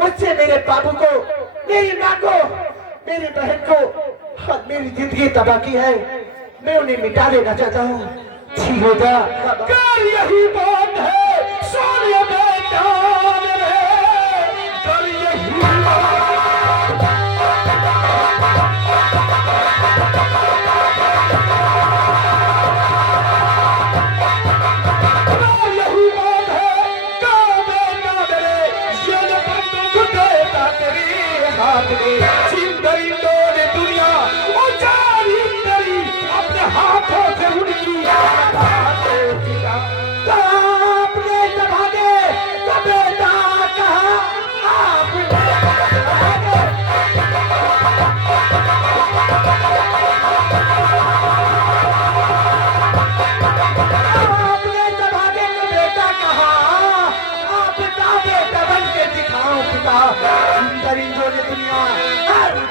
मुझसे मेरे बाबू को, मेरी माँ को, मेरी बहन को और मेरी जिंदगी तबाह की है। मैं उन्हें मिटा देना चाहता हूँ। ठीक होगा, यही बात है, सोनिया बेटा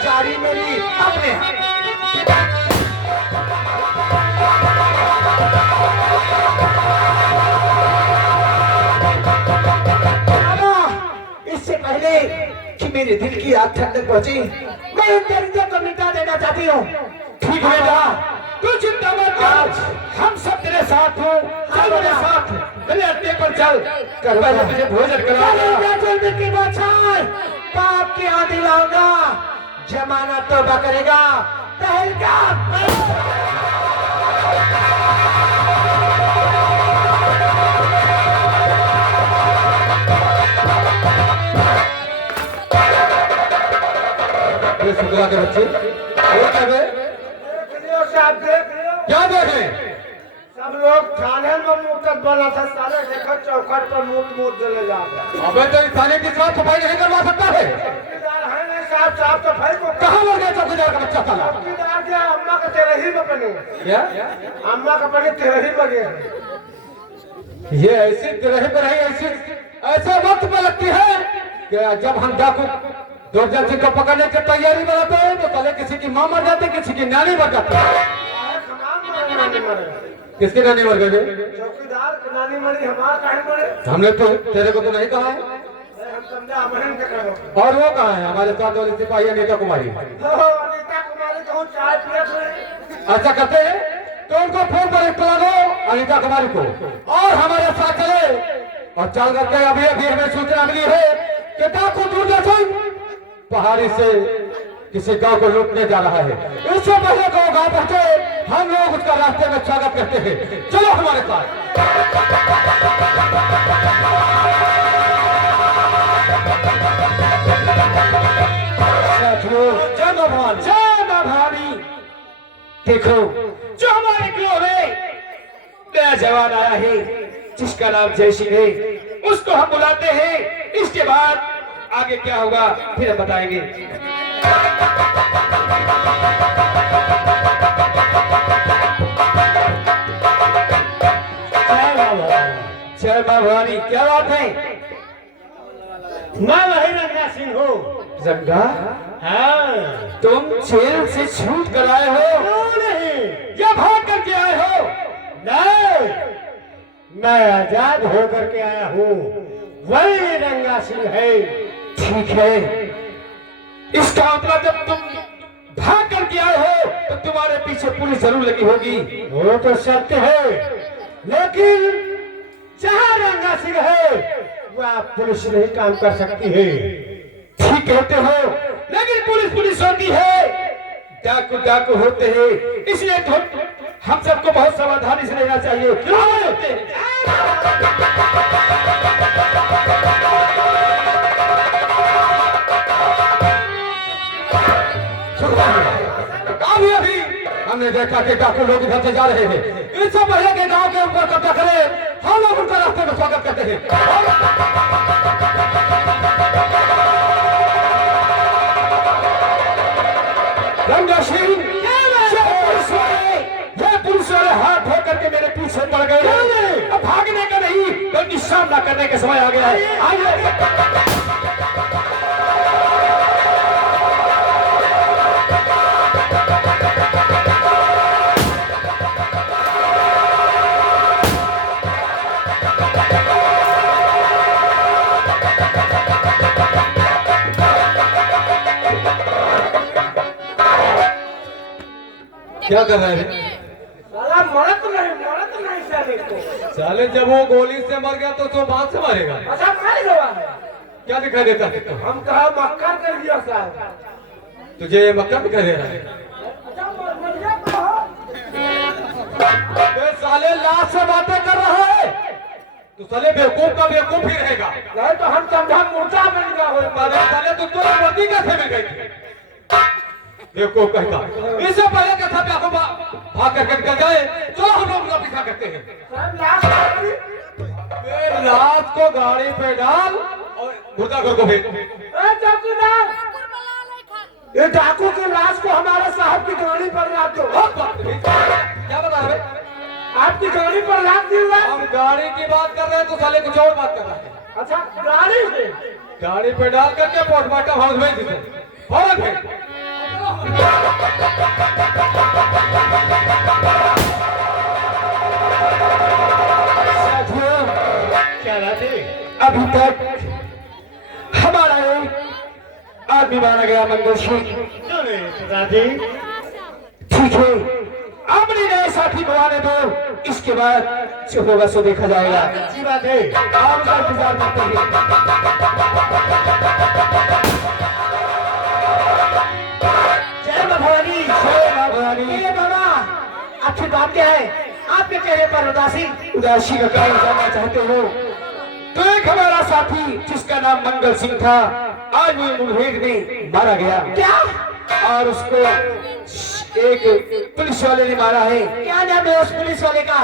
जारी मेरी अपने इससे पहले कि मेरे दिल की आग ठंडक पहुंची, मैं इन दरिंदों को मिटा देना चाहती हूँ। ठीक है बेटा, तू चिंता मत कर, हम सब तेरे साथ हो। चल मेरे साथ, मेरे अड्डे पर चल, पहले तुझे भोजन कराऊंगा। जल्दी की बचाए, बाप की आंधी लाऊंगा, जमाना तौबा करेगा। तहलका शुक्ला के बच्चे क्या देख रहे? सब लोग थाने में मुकद बना था, सारे लेकर चौखट पर मूत चले जाते। अबे तो इस थाने की साफ सफाई नहीं करवा सकता है। चौकीदार है नहीं साहब, साफ सफाई को कहाँ मर गया चौकीदार का बच्चा साला? चौकीदार क्या अम्मा का तेरही में बने, क्या अम्मा का बने तेरही बने। ये ऐसी तरह ऐसी ऐसे वक्त पे लगती है कि जब हम डाकू दुर्जन सिंह को पकड़ने की तैयारी बनाते हैं तो पहले किसी की मां मर जाती, किसी की नानी मर जाती है। किसकी नानी मर गई? चौकीदार की नानी मरी, हमारा कहीं मरे। हमने तो तेरे को तो नहीं कहा है। हम समझा बहन के करो। और वो कहाँ है हमारे साथ वाली सिपाही अनीता कुमारी? अनीता कुमारी कहूँ चाय पिया तो ऐसा करते हैं तो उनको फोन पर इत्तला दो अनीता कुमारी को और हमारे साथ चले। और चल करके अभी अभी हमें सूचना मिली है कि डाकू दुर्गा सिंह पहाड़ी से किसी गांव को लूटने जा रहा है। इससे पहले को गांव पहुंचे हम लोग उसका रास्ते में स्वागत करते हैं। चलो हमारे साथ। जय भगवान, जय भवानी। देखो जो हमारे ग्रोह में नया जवान आया है जिसका नाम जय सिंह है, उसको हम बुलाते हैं। इसके बाद आगे क्या होगा फिर हम बताएंगे। जय भवानी, क्या बात है? मैं वही रंगा सिंह हूँ। रंगा? हाँ, तुम जेल से छूट कर आए हो नहीं, या भाग करके आए हो? नहीं, मैं आजाद होकर के आया हूँ। वही रंगा सिंह है। ठीक है, इसका मतलब जब तुम भाग करके आए हो तो तुम्हारे पीछे पुलिस जरूर लगी होगी। वो तो सत्य है, लेकिन जहाँ रंगा सिंह है वह पुलिस नहीं काम कर सकती है। ठीक कहते हो, लेकिन पुलिस पुलिस होती है, डाकू डाकू होते हैं, इसलिए तो हम सबको बहुत सावधानी से रहना चाहिए। क्यों होते हैं? अभी हमने देखा कि डाकू लोग इधर से जा रहे हैं। इससे पहले के गांव के ऊपर कब्जा करें, हम लोग उनका रास्ते में स्वागत करते हैं। रंगा सिंह, ये पुलिस वाले हाथ धो करके मेरे पीछे पड़ गए। अब भागने का नहीं बल्कि सामना करने का समय आ गया है। आइए। क्या कर रहे हैं? साला मरत नहीं साले को। साले जब वो गोली से मर गया तो बात से मारेगा। अच्छा मार दो। क्या दिखाई देता है तुमको? हम कहा मक्का कर दिया साहब। तुझे ये मक्का दिखाई दे रहा है? बे साले लाश से बातें कर रहा है। तू साले बेवकूफ का बेवकूफ ही रहेगा। नहीं तो हम समझा मोटा बन गया हो। साले तू तो वर्दी कैसे मिल गई? बेवकूफ कहता। इससे पहले के सब आपको भाग करके निकल जाए। चलो हम लोग उनका पीछा करते हैं। लाश को गाड़ी पे डाल और मुर्दाघर को भेज। चौकीदार, ये डाकू की लाश को हमारे साहब की गाड़ी पर लाद दो। क्या बता रहे? आपकी गाड़ी पर लाद दिया। हम गाड़ी की बात कर रहे हैं तो साले कुछ और बात कर रहे हैं। अच्छा गाड़ी से गाड़ी पे डाल करके पोस्टमार्टम हाउस भेज दीजिए। फौरन भेज। साथियों, क्या बात है? अभी तक हमारा एक आदमी मारा गया मंगल सिंह। ठीक है, अपने नए साथी बनवाने दो, इसके बाद जो होगा सो देखा जाएगा। अच्छी बात है। आप उसका इंतजार करते हैं। जय मां भवानी। जय मां भवानी। ये बाबा, अच्छी बात क्या है? आपके चेहरे पर उदासी का कारण जानना चाहते हो तो एक हमारा साथी जिसका नाम मंगल सिंह था, आज वो मुठभेड़ में मारा गया। क्या? और उसको एक पुलिस वाले ने मारा है। क्या नाम है उस पुलिस वाले का?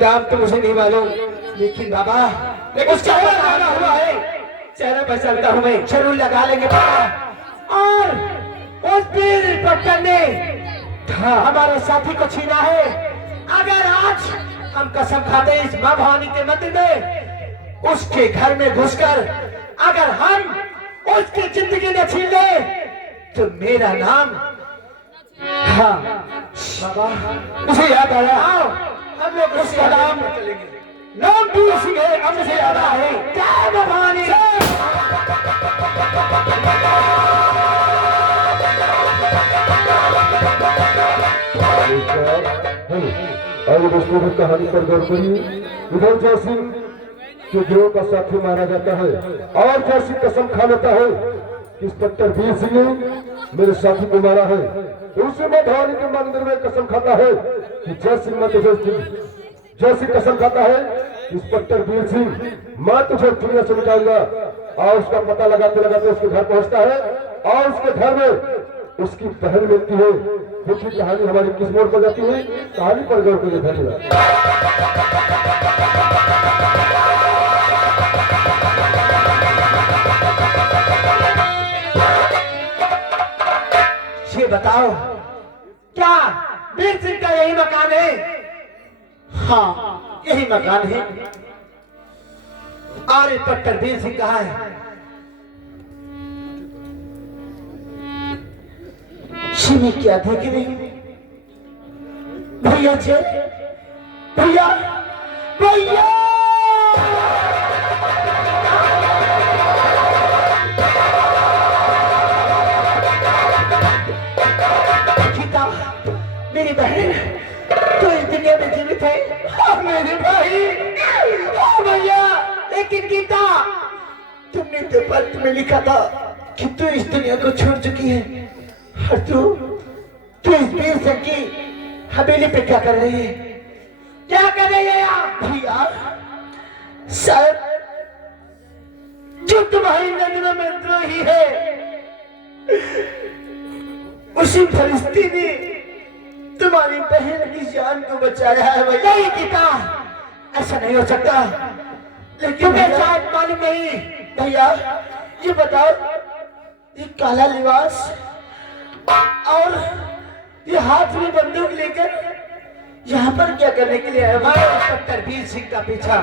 नाम तो मुझे नहीं मालूम, लेकिन बाबा लेकिन चेहरा लगा हुआ है, चेहरा पहचानता हूँ मैं। जरूर लगा लेंगे बाबा। और उस पीर पट्टन ने हमारे साथी को छीना है। अगर आज हम कसम खाते इस मां भवानी के मंदिर में उसके घर में घुसकर अगर हम उसकी जिंदगी ने छीन ले तो मेरा नाम, हाँ बाबा मुझे याद आया, आओ हम लोग उसका नाम वीर सिंह है। अब मुझे याद आया है। जय मां भवानी। आगे दोस्तों में कहानी पर गौर करिए। इधर जैसी के गिरोह का साथी मारा जाता है और जैसी कसम खा लेता है कि इंस्पेक्टर वीर सिंह ने मेरे साथी को मारा है, उसी में भवानी के मंदिर में कसम खाता है कि जैसी कसम खाता है इंस्पेक्टर वीर सिंह, मैं तुझे दुनिया से मिटाऊंगा। और उसका पता लगाते लगाते उसके घर पहुंचता है और उसके घर में उसकी बहन मिलती है। देखिए कहानी हमारी किस मोड़ पर जाती है। कहानी पर गौर करिए। धन्यवाद। ये बताओ क्या वीर सिंह का यही मकान है? हाँ यही मकान है। और इंस्पेक्टर वीर सिंह कहाँ है? शिवी क्या देख रही भैया जी? भैया भैया तुमने तो पत्र में लिखा था कि तू इस दुनिया को छोड़ चुकी है और तू इस वीर सिंह की हवेली पे क्या कर रही है? क्या कर रही है भैया? शायद जो तुम्हारी नजरों में द्रोही है उसी फरिश्ते ने तुम्हारी बहन की जान को बचाया है भैया। नहीं गीता, ऐसा नहीं हो सकता। लेकिन तुम्हें शायद मालूम नहीं भैया, ये बताओ ये काला लिबास और ये हाथ में बंदूक लेकर यहाँ पर क्या करने के लिए आया? इंस्पेक्टर वीर सिंह का पीछा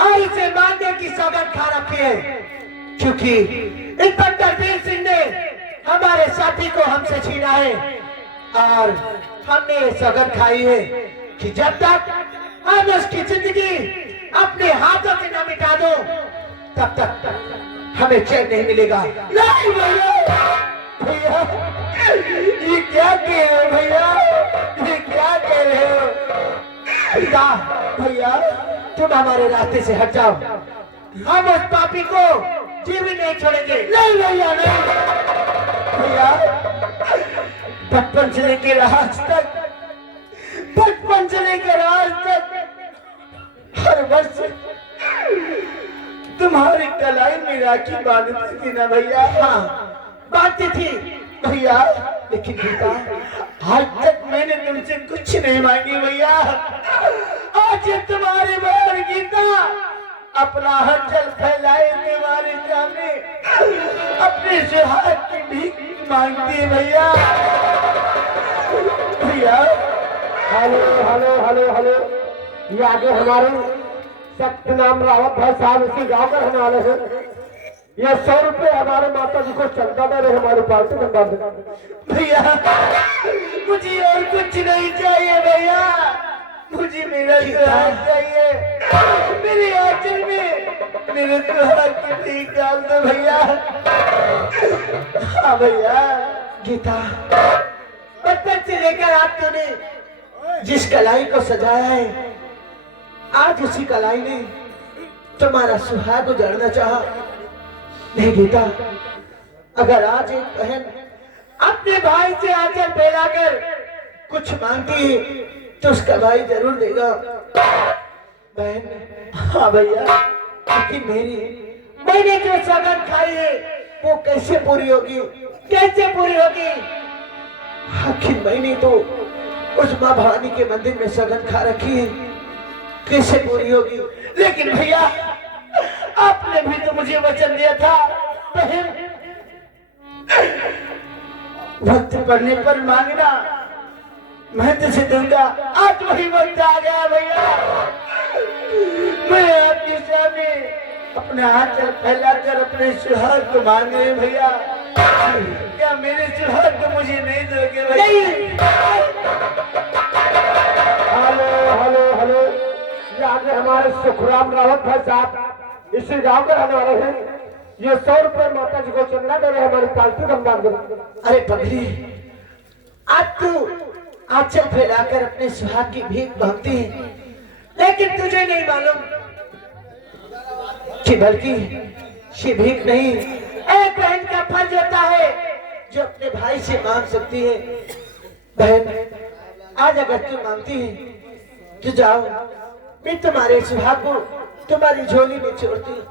और इसे मारने की सौगंध खा रखी है, क्योंकि इंस्पेक्टर वीर सिंह ने हमारे साथी को हमसे छीना है और हमने ये सौगंध खाई है कि जब तक हम उसकी जिंदगी अपने हाथों से न मिटा दो तब तक हमें चैन नहीं मिलेगा। नहीं भैया, भैया ये क्या कह रहे हो भैया? ये क्या कह रहे हो? भैया तुम हमारे रास्ते से हट जाओ, हम उस पापी को जीवित नहीं छोड़ेंगे। नहीं भैया, नहीं भैया, बचपन से लेकर आज तक, बचपन से लेकर आज तक हर वर्ष तुम्हारी कलाई में राखी बांधती थी ना भैया? हाँ बांधती थी भैया, लेकिन गीता आज तक मैंने तुमसे कुछ नहीं मांगी भैया। आज तुम्हारी बहन गीता अपना हंचल फैलाए तुम्हारे सामने अपने सुहाग की भीख मांगती है भैया। भैया हेलो हेलो हेलो हेलो, ये आगे हमारे सत्यनाम रावत भाई साहब इसी गांव का रहने वाले हैं। ये 100 रुपए हमारे माता जी को चंदा दे रहे, हमारी पार्टी चंदा दे। भैया मुझे और कुछ नहीं चाहिए भैया, मुझे मेरा सुहाग चाहिए, मेरे आंचल में मेरे सुहाग की भीख डाल दो भैया। हाँ भैया। गीता बचपन से लेकर आज तूने जिस कलाई को सजाया है, आज उसी कलाई ने तुम्हारा सुहाग उजाड़ना चाहा। नहीं गीता, अगर आज एक बहन अपने भाई से आंचल फैलाकर कुछ मांगती है तो उसका भाई जरूर देगा बहन। हाँ भैया, लेकिन मैंने जो सौगंध खाई है वो कैसे पूरी होगी? कैसे पूरी होगी? आखिर मैंने तो उस माँ भवानी के मंदिर में सौगंध खा रखी है, कैसे पूरी होगी? लेकिन भैया आपने भी तो मुझे वचन दिया था बहन, वक्त पड़ने पर मांगना, मैं तुझे दूंगा। आज वही वक्त आ गया भैया, मैं आपके सामने अपने हाथ फैलाकर अपने सुहाग को मांग रहे भैया। क्या मेरे सुहाग को मुझे नहीं दोगे भैया? हेलो हेलो हेलो, ये आगे हमारे सुखराम रावत भाई साहब इसी गांव के रहने वाले हैं। ये 100 रुपए माता जी को चंदा दे रहे, हमारी पार्टी रमदान दे। अरे पगली, आज तू आंचल फैलाकर अपने सुहाग की भीख मांगती है, लेकिन तुझे नहीं मालूम कि बल्कि ये भीख नहीं, एक बहन का फर्ज होता है जो अपने भाई से मांग सकती है। बहन आज अगर तू मांगती है तो जाओ, मैं तुम्हारे सुहाग को तुम्हारी झोली में छोड़ती हूँ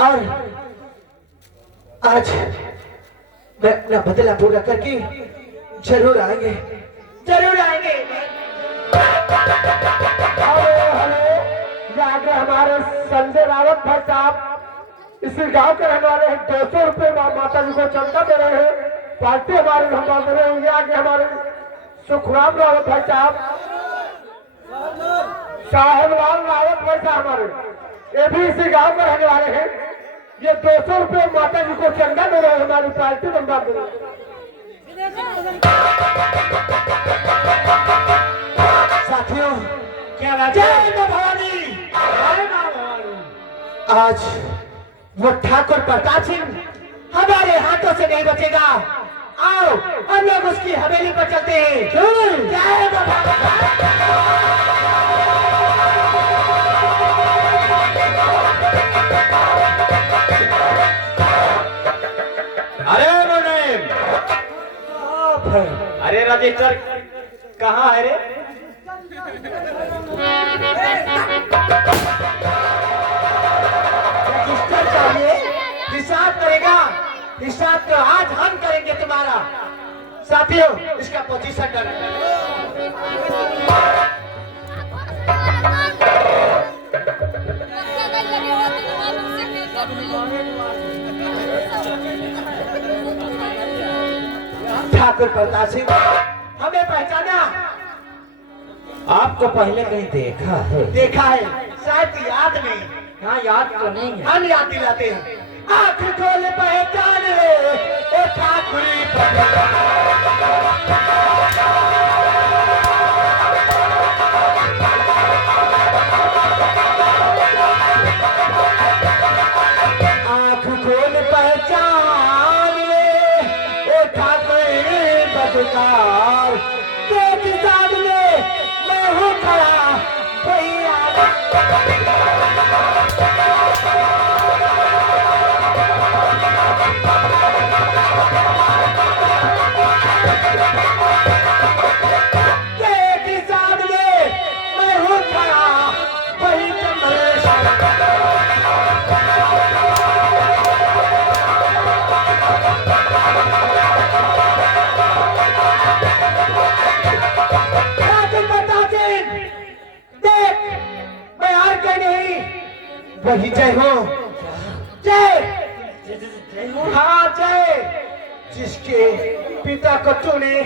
और आज मैं अपना बदला पूरा करके जरूर आएंगे, जरूर आएंगे। हेलो हेलो, ये आगे हमारे संजय रावत भाई साहब इसी गांव के रहने वाले हैं। 200 रुपए माता जी को चंदा दे रहे हैं, पार्टी हमारे रमदान दे रहे हैं। ये आगे हमारे सुखराम रावत भाई साहब, साहबलाल रावत भाई साहब हमारे, ये भी इसी गांव के रहने वाले हैं। ये 200 रुपए माता जी को चंदा दे रहे हैं, हमारी पार्टी रमदान दे रहे हैं। साथियों क्या बात है? जय मां भवानी। आज वो ठाकुर प्रताप सिंह हमारे हाथों से नहीं बचेगा। आओ हम लोग उसकी हवेली पर चलते हैं। जय मां भवानी। रजिस्टर कहाँ है रे? रजिस्टर चाहिए, हिसाब करेगा, हिसाब तो आज हम करेंगे तुम्हारा। साथियों, इसका पोजीशन ठाकुर प्रताप सिंह, हमें पहचाना? आपको पहले कहीं देखा है? देखा है, शायद याद नहीं। हाँ, याद तो नहीं है। हम याद दिलाते हैं। आँख खोल पहचान ले, ओ ठाकुरी आँख खोल पहचान ले, ओ ठाकुरी बदकार। तेरे सामने मैं हूँ खड़ा, भैया तेरे सामने मैं हूँ खड़ा, वही कमलेश्वर। देख, मैं हार के नहीं, वही जय हो, जय हाँ जय, जिसके पिता को तूने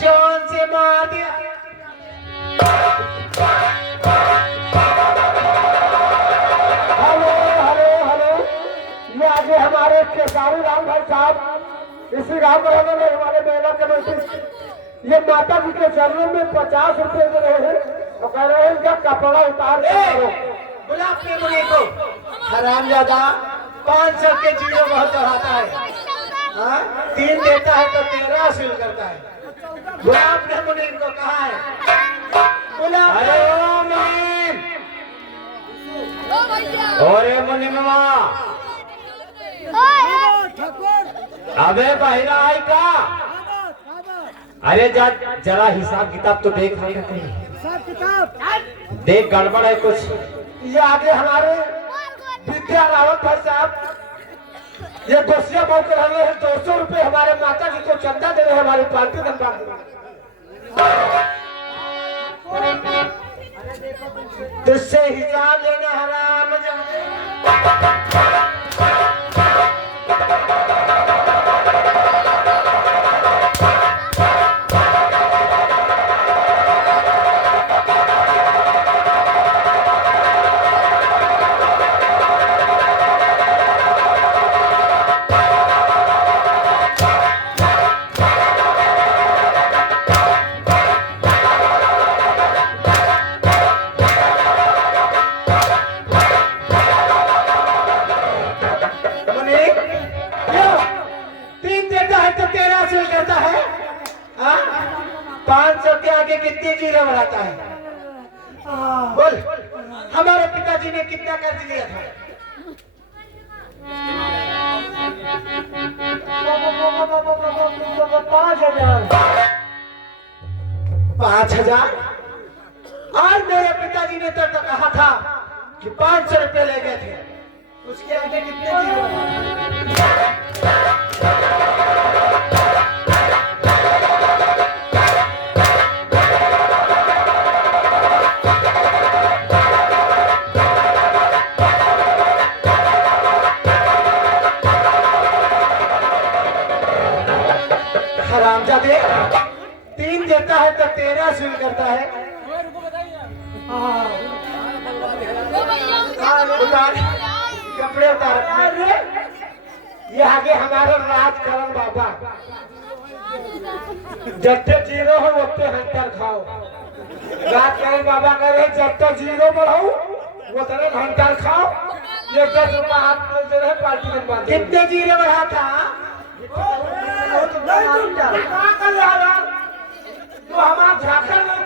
जान से मार दिया। हेलो हेलो हेलो, ये आगे हमारे केसारी राम भाई साहब इसी राम रहने में हमारे मेला कमेटी ये माता जी के चरणों में 50 रुपए दे रहे हैं तो कह रहे हैं इनका कपड़ा उतार के करो। बुला अपने मुझे को, हरामजादा 500 के जीरो बहुत चढ़ाता है। हाँ? 3 देता है तो 13 वसूल करता है। बुला अपने मुनीम को, कहा है? बुला। अरे ओ मुनीम, अरे मुनीमवा, अबे बहिरा आई का? अरे जरा हिसाब किताब तो देख रहा है, देख गड़बड़ है कुछ। ये आगे हमारे विद्या रावत भाई साहब ये गोसिया भाव कर रहे हैं 200 रुपए हमारे माता जी को चंदा दे रहे हैं हमारी पार्टी धनबाद। तुझसे हिसाब लेना हराम करता है। 500 के आगे कितनी जीरो बढ़ाता है? बोल, हमारे पिताजी ने कितना कर्ज लिया था? 5,000। और मेरे पिताजी ने तो कहा था कि 500 रुपए ले गए थे, उसके आगे कितने जीरो? हरामजादे, 3 देता है तो 13 वसूल करता है। उतार कपड़े उतार। अरे ये आगे हमारा राजकरण बाबा, जब जीरो हो उतने हंटर खाओ। राजकरण बाबा कह रहे जब तक जीरो बढ़ाओ उतने हंटर खाओ। ये 10 रुपया हाथ में दे रहे पार्टी धनबाद। कितने जीरो बढ़ा था? तो हमारा झाकर नहीं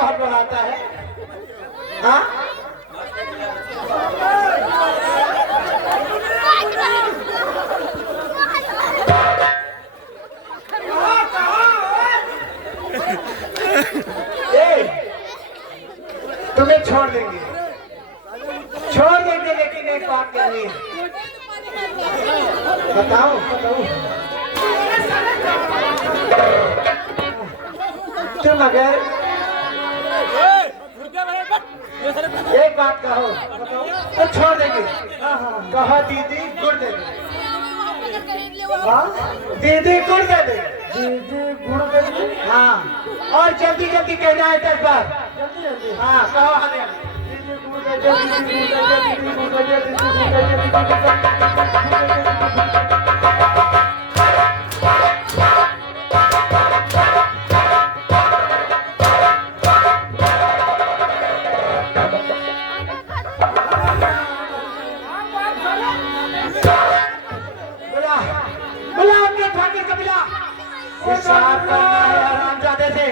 बहुत बनाता है। हाँ तुम्हें छोड़ देंगे लेकिन एक बात कहनी है। बताओ तुम अगर एक बात कहो तो छोड़ देंगे। कहो दीदी गुड़ दे दे। दीदी गुड़ दे दे। दीदी गुड़ दे दे। हाँ और जल्दी जल्दी कहना है 10 बार। हाँ कहो हमें दीदी गुड़ दे दे, दीदी गुड़ दे दे, दीदी गुड़ दे दे, दीदी गुड़ दे दे, दीदी गुड़ दे दे। साफ करना है हरामजादे से।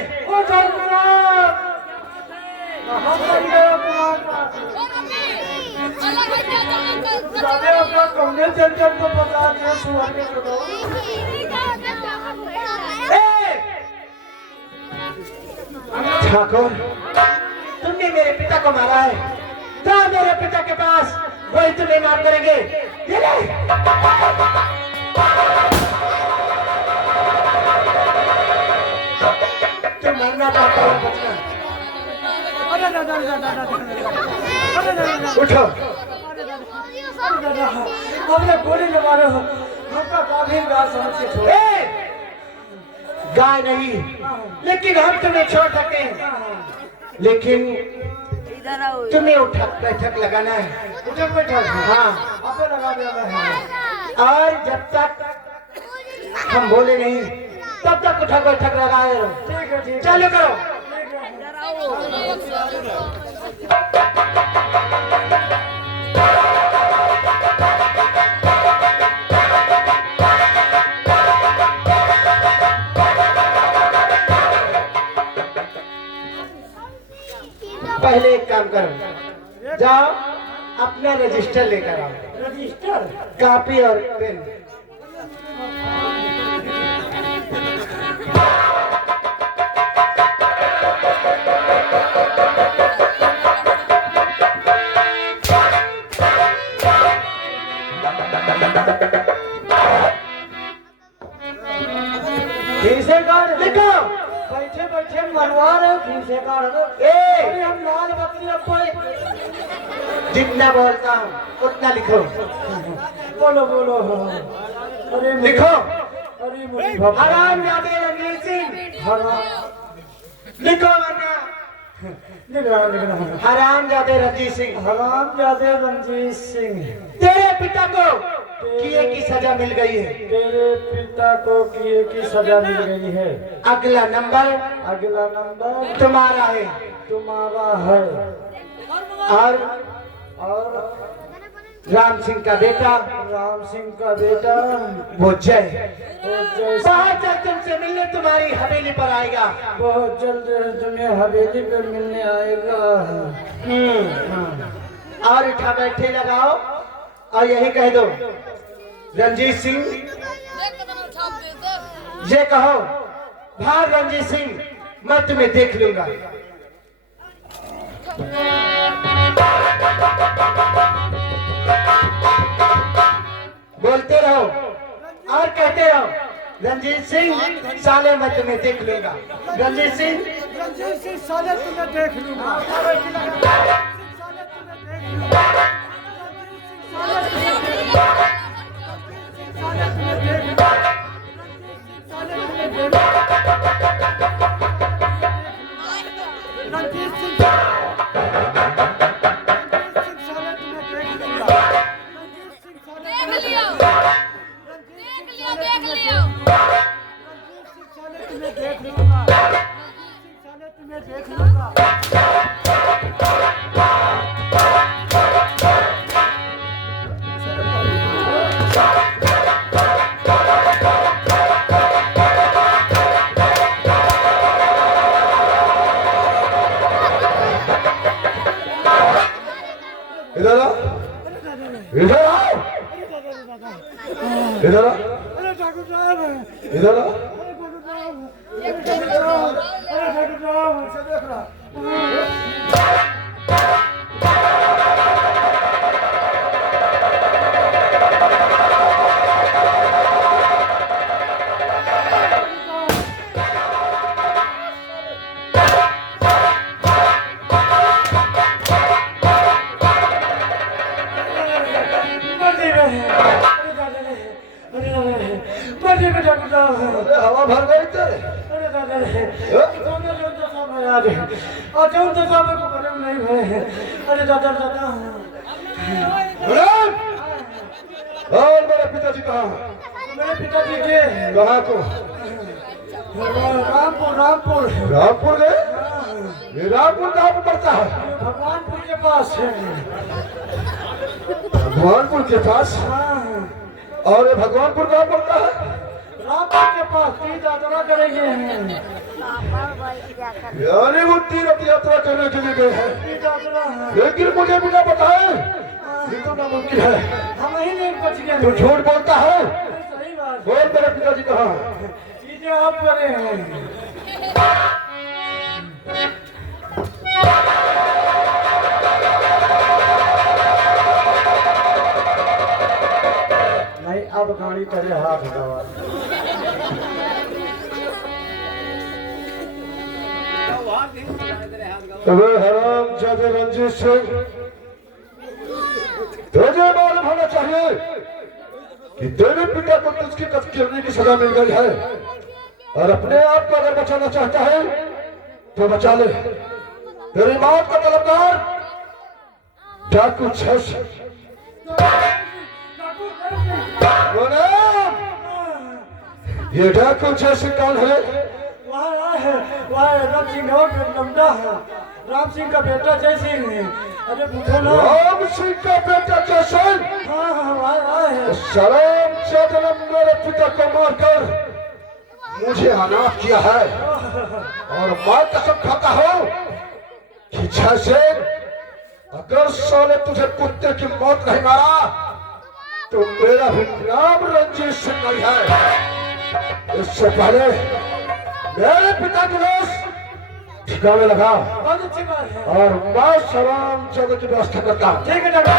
ठाकुर तुमने मेरे पिता को मारा है, जाओ मेरे पिता के पास, वही तुम्हें माफ करेंगे। तुम मरना चाहते हो बचना। उठो हमने गोली न मारो, हमका काफी गाय समझ के छोड़। गाय नहीं लेकिन हम तुम्हें छोड़ सकते हैं, लेकिन तुम्हें उठक बैठक लगाना है। उठक बैठक हाँ लगा देना। और जब तक हम बोले नहीं तब तक उठक बैठक लगाए रहो। चालू करो। पहले एक काम करो, जाओ अपना रजिस्टर लेकर आओ। रजिस्टर कॉपी और पेन। फीसे कार्ड लिखो। बैठे बैठे मनवा रहे फीसे कार्ड। हम लाल बत्ती कोई जितना बोलता हूँ उतना लिखो। बोलो बोलो। अरे लिखो। अरे हराम जादे रणजीत सिंह। लिखो वरना हराम जादे रणजीत सिंह। हराम जादे रणजीत सिंह। तेरे पिता को किए की सजा मिल गई है। तेरे पिता को किए की सजा मिल गई है। अगला नंबर तुम्हारा है। तुम्हारा है। और राम सिंह का बेटा वो जय बहुत जल्द तुमसे मिलने तुम्हारी हवेली पर आएगा। बहुत जल्द तुम्हें हवेली पर मिलने आएगा। और उठा बैठे लगाओ और यही कह दो रणजीत सिंह। ये कहो भाग रणजीत सिंह, मैं तुम्हें देख लूंगा। बोलते रहो और कहते रहो रणजीत सिंह साले मैं तुम्हें देख लूंगा। रणजीत सिंह साले तुम्हें देख लूंगा। इधर आ। अरे हवा भर गई तेरे। और मेरे पिताजी कहाँ? मेरे पिताजी के कहाँ को? रामपुर रामपुर गए? ये रामपुर कहाँ पे पड़ता है? भगवानपुर के पास है। भगवानपुर के पास? और ये भगवानपुर कहाँ पड़ता है? रामपुर के पास तीर्थ यात्रा करेंगे। यानी वो तीर्थ यात्रा करने के लिए गए हैं, तीर्थ यात्रा लेकिन मुझे बिना बताए ये तो नामुमकिन है। हम ही नहीं बच गए। तू झूठ बोलता है। सही बात। बोल मेरे पिताजी कहाँ है? चीजें आप करे हैं। नहीं अब गाड़ी तेरे हाथ दवा। अबे हराम जादे रंजीत सिंह, तुझे मालूम होना चाहिए कि तेरे पिता को तुझकी कत्ल करने की सजा मिल गई है, और अपने आप को अगर बचाना चाहता है तो बचा ले। तेरी मौत का तलबगार डाकू छश ये डाकू छश कौन है? वहाँ राम सिंह और नमदा है। राम सिंह का बेटा जय सिंह है। अरे पूछो ना। राम सिंह का बेटा जयसिंह? हाँ वहाँ है। सलाम जन्म मेरे पिता को मारकर मुझे अनाथ किया है, और मैं कसम खाता हूँ कि जयसिंह अगर साले तुझे कुत्ते की मौत नहीं मारा तो मेरा भी नाम रंजीत सिंह नहीं है। इससे पहले मेरे पिता की लाश ठिकाने लगा बहुत अच्छी बात है। और मैं सलाम जगह की व्यवस्था करता हूँ। ठीक है डॉक्टर।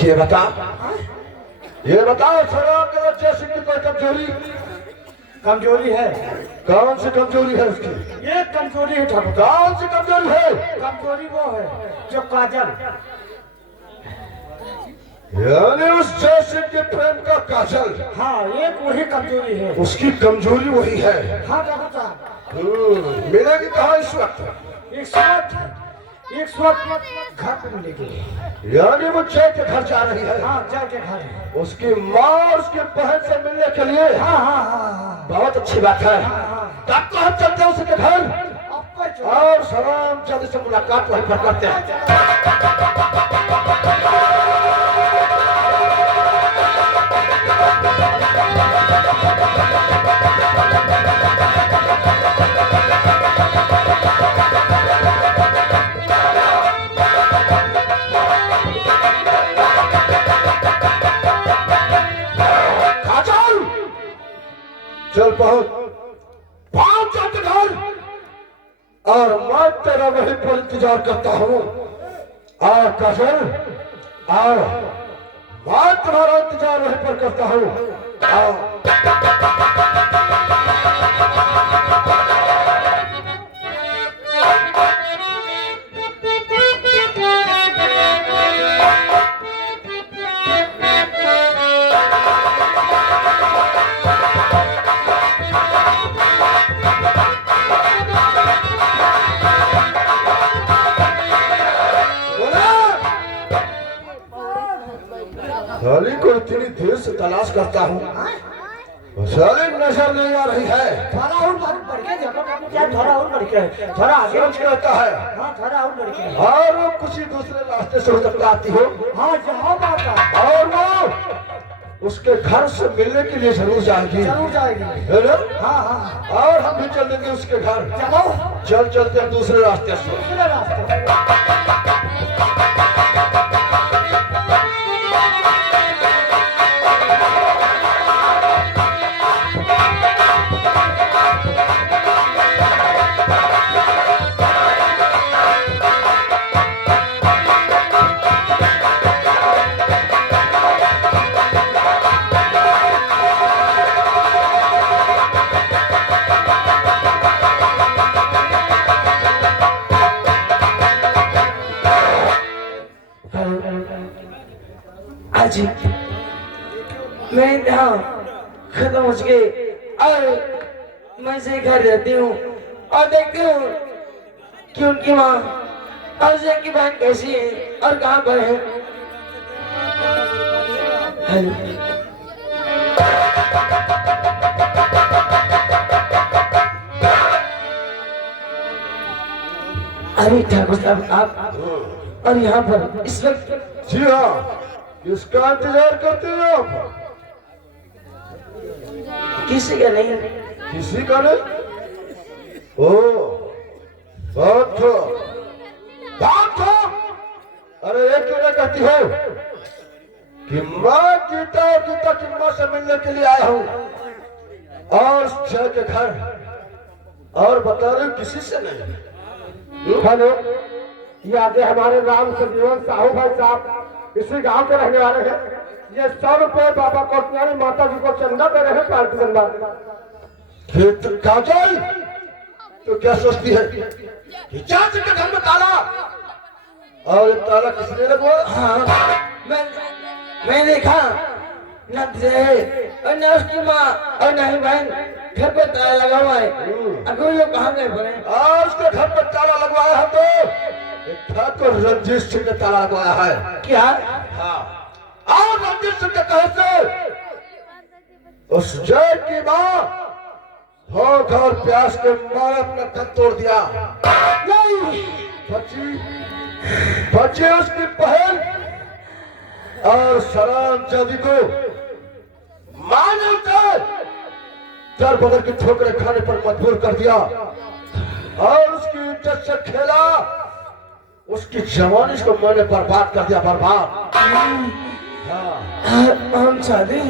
ये बताओ सलाम के बच्चे सिंह की कोई कमजोरी? कमजोरी है। कौन सी कमजोरी है उसकी? ये कमजोरी है ठाकुर। कौन सी कमजोरी है? कमजोरी वो है जो काजल। यानी उस जय सिंह के प्रेम का काजल। हाँ एक वही कमजोरी है। उसकी कमजोरी वही है। हाँ ठाकुर साहब। मिलेगी कहाँ इस वक्त? एक वक्त घर पे मिलेगी। यानी वो जय के घर जा रही है? हाँ जय के घर। उसकी माँ और उसकी बहन से मिलने के लिए? हाँ हाँ हाँ। बहुत अच्छी बात है। तब तो हम चलते हैं उसके घर और सलाम जल्दी से मुलाकात वहीं पर करते हैं। चल पहुंच जाते घर, और मैं तेरा वहीं पर इंतजार करता हूँ। और काजल आओ, मैं तुम्हारा इंतजार वहीं पर करता हूँ। आओ। साली को इतनी देर से तलाश करता हूँ, साली नजर नहीं आ रही है। थोड़ा और बढ़ के थोड़ा और बढ़ के थोड़ा आगे सोच रहता है। हाँ थोड़ा और बढ़ के। और वो कुछ ही दूसरे रास्ते से हो सकता आती हो। हाँ जहाँ बात है। और वो उसके घर से मिलने के लिए जरूर जाएगी, जरूर जाएगी। है ना? हाँ हाँ, और हम भी चल देंगे उसके घर। चलो चल चलते हैं दूसरे रास्ते से। दूसरे रास्ते। जी मैं यहाँ खत्म हो चुके और मैं से घर रहती हूँ और देखती हूँ कि उनकी माँ और की बहन कैसी है और कहाँ पर है। हेलो अरे ठाकुर साहब आप और यहाँ पर इस वक्त जी हाँ, किसका इंतजार करते हो आप? किसी का नहीं। किसी का नहीं? ओ बात हो, बात हो। अरे ये क्यों ना कहती हो कि मैं गीता की माँ से मिलने के लिए आया हूँ और जय के घर, और बता रहे किसी से नहीं। हेलो, ये आगे हमारे राम संजीवन साहू भाई साहब इसी गांव के रहने वाले हैं। ये 100 रुपए बाबा कोटनारी माता जी को चंदा दे रहे हैं पार्टी चंदा। फिर तो काजल तो क्या सोचती है कि चाची के घर में ताला, और ये ताला किसने लगवाया? हाँ मैं देखा न और न उसकी माँ और न ही बहन घर पर ताला लगा हुआ है। अब वो लोग कहाँ गए पड़े? और उसके घर पर ताला लगवाया है तो एक ठाकुर रंजीत सिंह ने ताला लगवाया है। क्या? हाँ, और रंजीत सिंह के कहे से उस जय की माँ भूख और प्यास के मारे अपना तन तोड़ दिया। नहीं बची उसकी बहन और सराम जादी को माने उठे दर बदर की ठोकरें खाने पर मजबूर कर दिया और उसकी इज्जत से खेला। उसकी जवानी को मैंने बर्बाद कर दिया, बर्बाद। हम शादी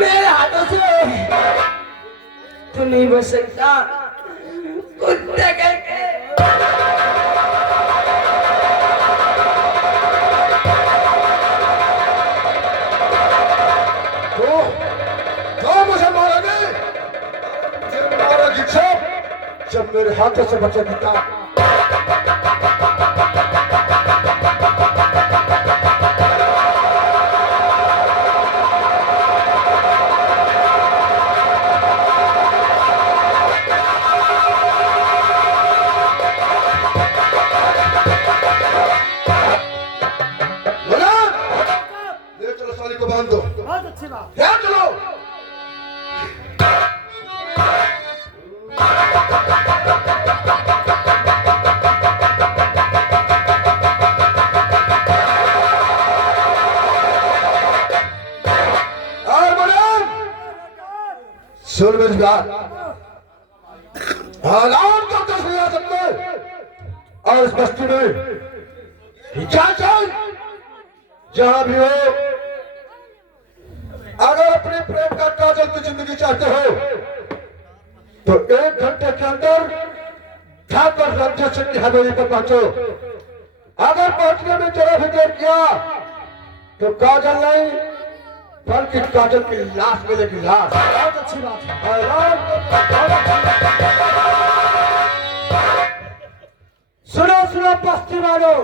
मेरे हाथों से तू नहीं बच सकता कुत्ते करके। तो मुझे मारोगे? मुझे मारोगी जब मेरे हाथों से बचेगी तब। ले चलो साली को बांध दो। बहुत अच्छी बात। ले चलो। और मैडम सुन मेरी बात, हालात का तो सुना सकते और इस बस्ती में जहां भी हो, अगर अपने प्रेम का काजल की जिंदगी चाहते हो तो 1 घंटे के अंदर ठाकुर रंजीत सिंह की हवेली पर पहुंचो। अगर पहुंचने में जरा भी देर किया तो काजल नहीं बल्कि काजल की लाश मिलेगी, लाश। बहुत अच्छी बात है। सुनो सुनो बस्ती वालों,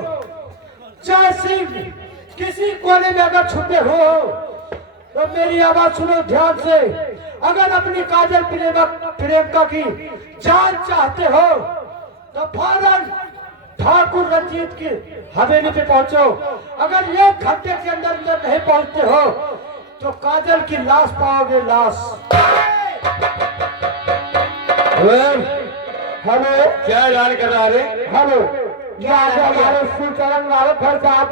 जय सिंह किसी कोने में अगर छुपे हो तो मेरी आवाज सुनो ध्यान से। अगर अपनी काजल प्रेमिका की जान चाहते हो तो फौरन ठाकुर रंजीत की हवेली पे पहुंचो। अगर 1 घंटे के अंदर नहीं पहुंचते हो तो काजल की लाश पाओगे, लाश। हेलो, क्या ऐलान कर रहा है? हेलो, क्या हमारे शिवचरण रावत भर साहब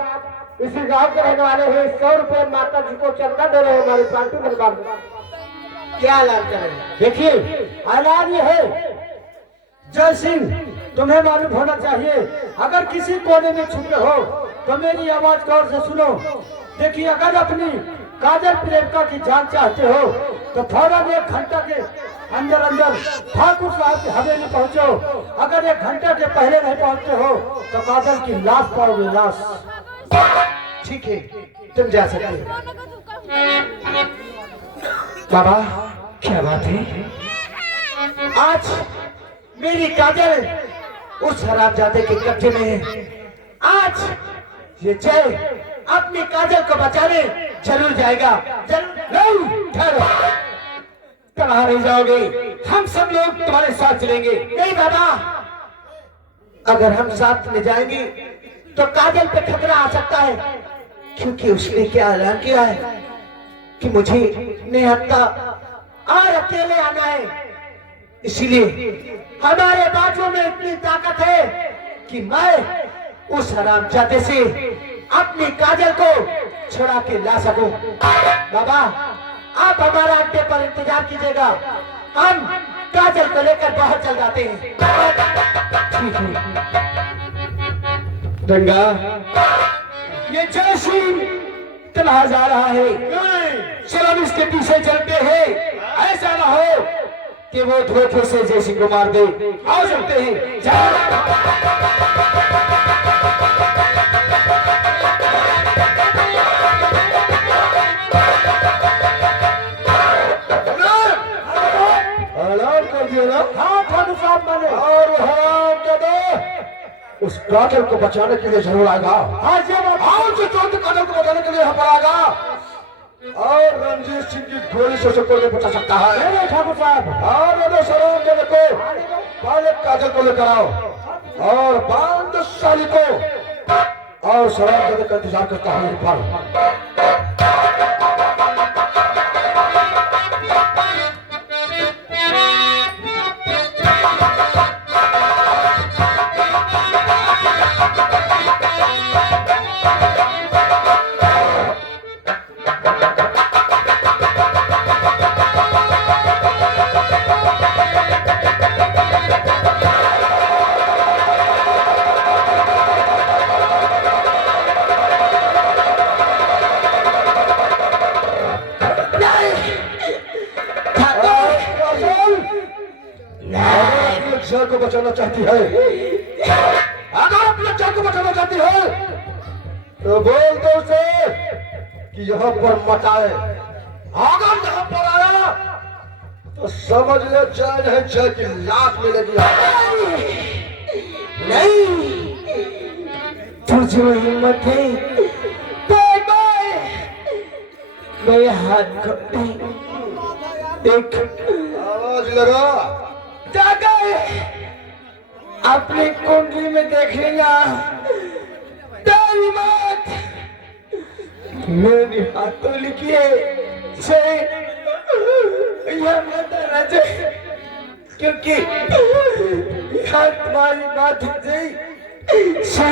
इसी गांव के रहने वाले हैं, 100 रुपए माता जी को चंदा दे रहे हैं हमारी पार्टी में। क्या ऐलान करें? देखिए ऐलान ये है, जय सिंह तुम्हें मालूम होना चाहिए, अगर किसी कोने में छुपे हो तो मेरी आवाज गौर से सुनो। देखिए अगर अपनी काजल प्रियंका की जान चाहते हो तो फौरन 1 घंटा के अंदर अंदर ठाकुर साहब की हवेली पहुंचो। अगर 1 घंटा के पहले नहीं पहुंचते हो तो काजल की लाश पाओगे, लाश। ठीक है तुम जा सकते हो। बाबा क्या बात है, आज मेरी काजल उस हरामजादे के कब्जे में है। आज ये जय अपनी काजल को बचाने जरूर जाएगा। नहीं ठहरो, कहाँ नहीं जाओगे? हम सब लोग तुम्हारे साथ चलेंगे। नहीं बाबा, अगर हम साथ में जाएंगे तो काजल पे खतरा आ सकता है, क्योंकि उसने क्या ऐलान किया है कि मुझे निहत्था और अकेले आना है। इसीलिए हमारे बाजू में इतनी ताकत है कि मैं उस हरामजादे से अपनी काजल को छुड़ा के ला सकूं। बाबा आप हमारा अड्डे पर इंतजार कीजिएगा, हम काजल को लेकर बाहर चल जाते हैं। ठीक है गंगा, ये जय सिंह चला जा रहा है, चलो इसके पीछे चलते हैं। ऐसा ना हो कि वो धोखे से जय सिंह को मार दे। आ सकते हैं, ऐलान कर दिया ना। हाँ ठाकुर साहब मैंने। और हरामजादा उस काजल को बचाने के लिए जरूर आएगा। आज जो चौथे काजल को बचाने के लिए यहाँ पर आएगा और रंजीत सिंह की गोली से उसे कोई नहीं बचा सकता है। ठाकुर साहब और शरामजादे को पहले काजल को लेकर आओ और बांध साली को और शरामजादे का इंतजार करता हूँ पर। जय को बचाना चाहती है, अगर अपने जय को बचाना चाहती है तो बोल दो उसे कि यहाँ पर मत आए। अगर यहाँ पर आया तो समझ ले जय नहीं जय की लाश मिलेगी। नहीं, तुझे हिम्मत है तो मैं हाथ खोल देख। आवाज लगा अपनी कुंडली में देख लेगा, तेरी बात मेरे हाथों लिखिए से यह मत रचे, क्योंकि यह तुम्हारी बात है से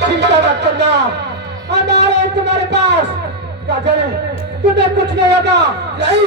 चिंता मत करना, हमारे तुम्हारे पास काजल, तुम्हें कुछ नहीं होगा। नहीं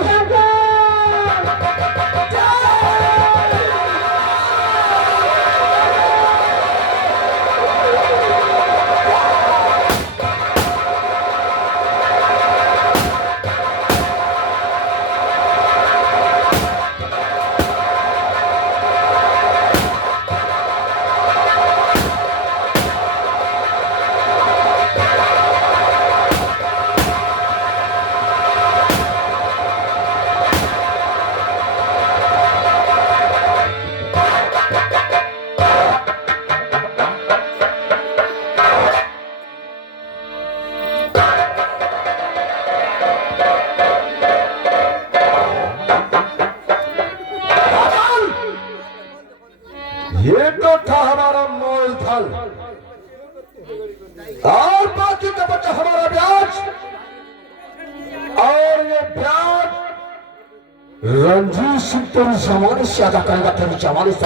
रणजीत सिंह तेरी जवानी से अदा करेगा, तेरी जवानी से।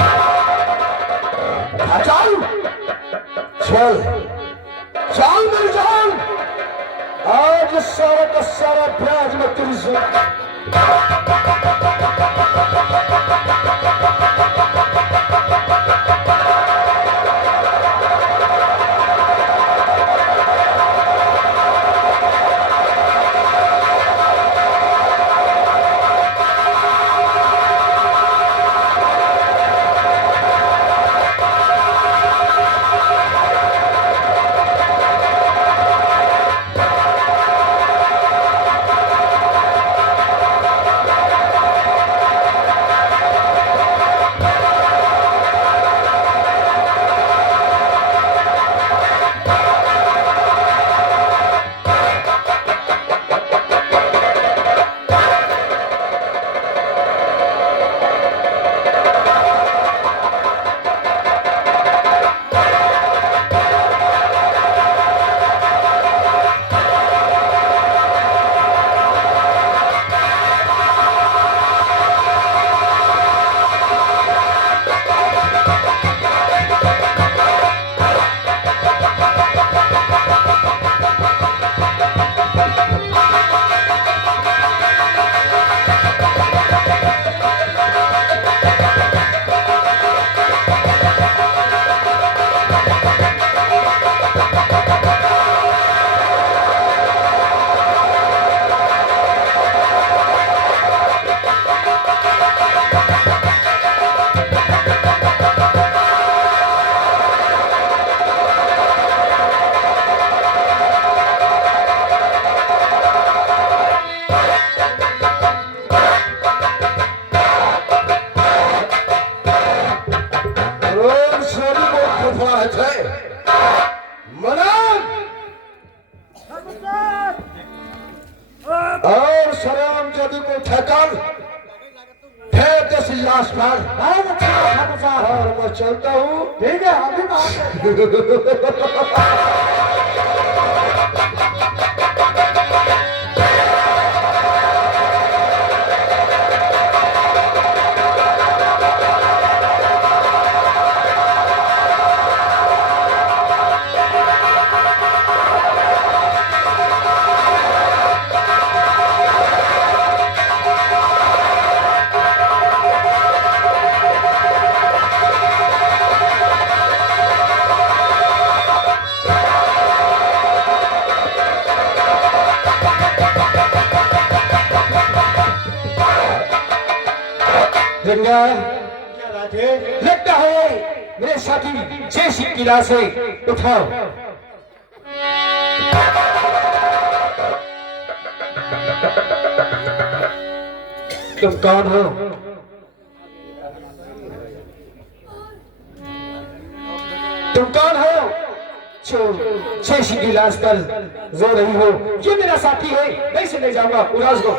चल चल चल मेरी जान, आज सारा का सारा ब्याज में तेरी और सलाम जदि को ठेकर फेर दे लाश पर। और मैं चलता हूँ, ठीक है, अभी बात लगता है मेरे साथी जय सिंह की लाश है, उठाओ। तुम कौन हो? तुम कौन हो जो जय सिंह की लाश पर रो रही हो? ये मेरा साथी है, मैं इसे ले जाऊंगा उराज को।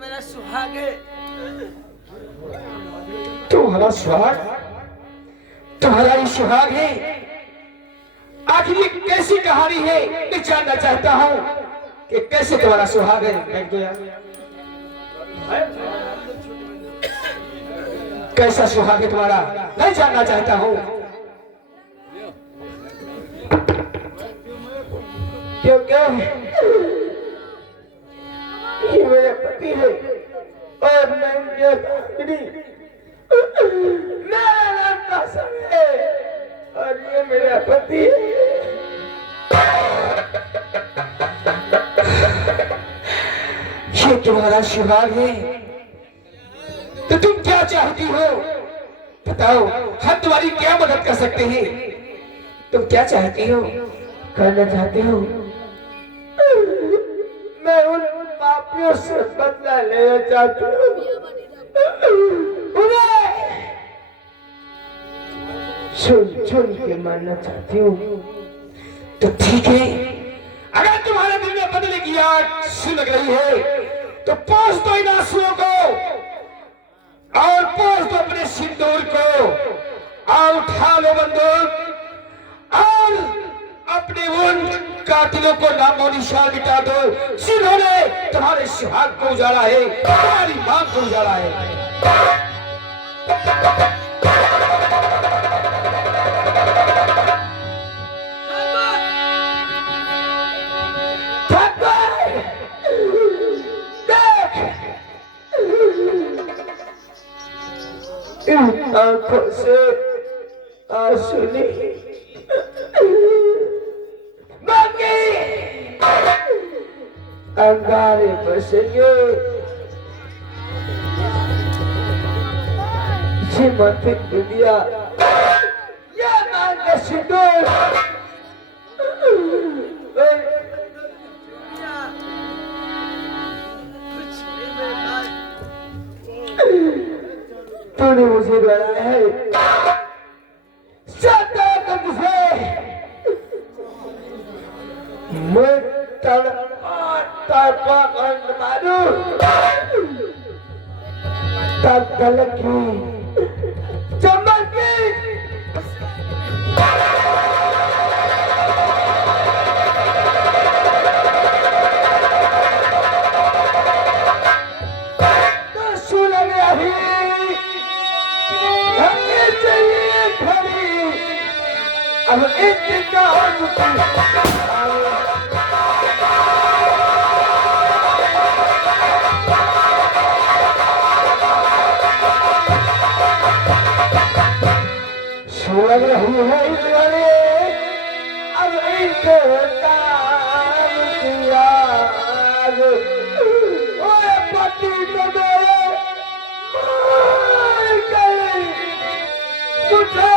मेरा सुहाग है। तुम्हारा सुहाग? तुम्हारा ही सुहाग है? आखिर ये कैसी कहानी है? मैं जानना चाहता हूँ कि कैसे तुम्हारा सुहाग है। कैसा सुहाग है तुम्हारा, मैं जानना चाहता हूँ। क्योंकि ये मेरे पति है और मैं उनके पत्नी। मेरा नाम कासम है और ये मेरा पति है। ये तुम्हारा सुहाग है तो तुम क्या चाहती हो? बताओ, हम तुम्हारी क्या मदद कर सकते हैं? तुम क्या चाहती हो, करना चाहती हो? मैं उन पापियों से बदला लेना चाहती हूँ, उन्हें चुन के मारना चाहती हूँ। तो ठीक है, अगर तुम्हारे दिल में बदले की आग सुलग रही है तो पोंछ दो इन आंसुओं को और पोंछ दो अपने सिंदूर को और उठा लो बंदूक और अपने उन कातिलों को नामो निशान मिटा दो जिन्होंने तुम्हारे सुहाग को उजाड़ा है, तुम्हारी मांग को उजाड़ा है। इन आंखों से आंसू नहीं बाकी अंगारे बसेंगे, मत दुनिया ये मांगे सिंदूर तूने मुझे डराया है शताकत से, मैं तड़पा मारू तब तलक की चमकी तो सुन रही अब इतना लग रही है इस वाले अब इंतजार किया ओए पति तो मेरे मार गई मुझे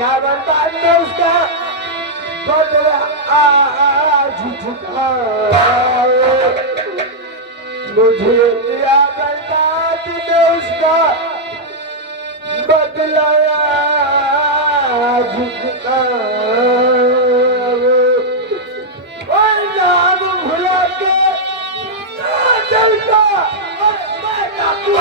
याद उसका बदला आज चुका मुझे दिया बर्बाद में उसका बदला आज चुका और नाम भुला के काजल का मैं डाकू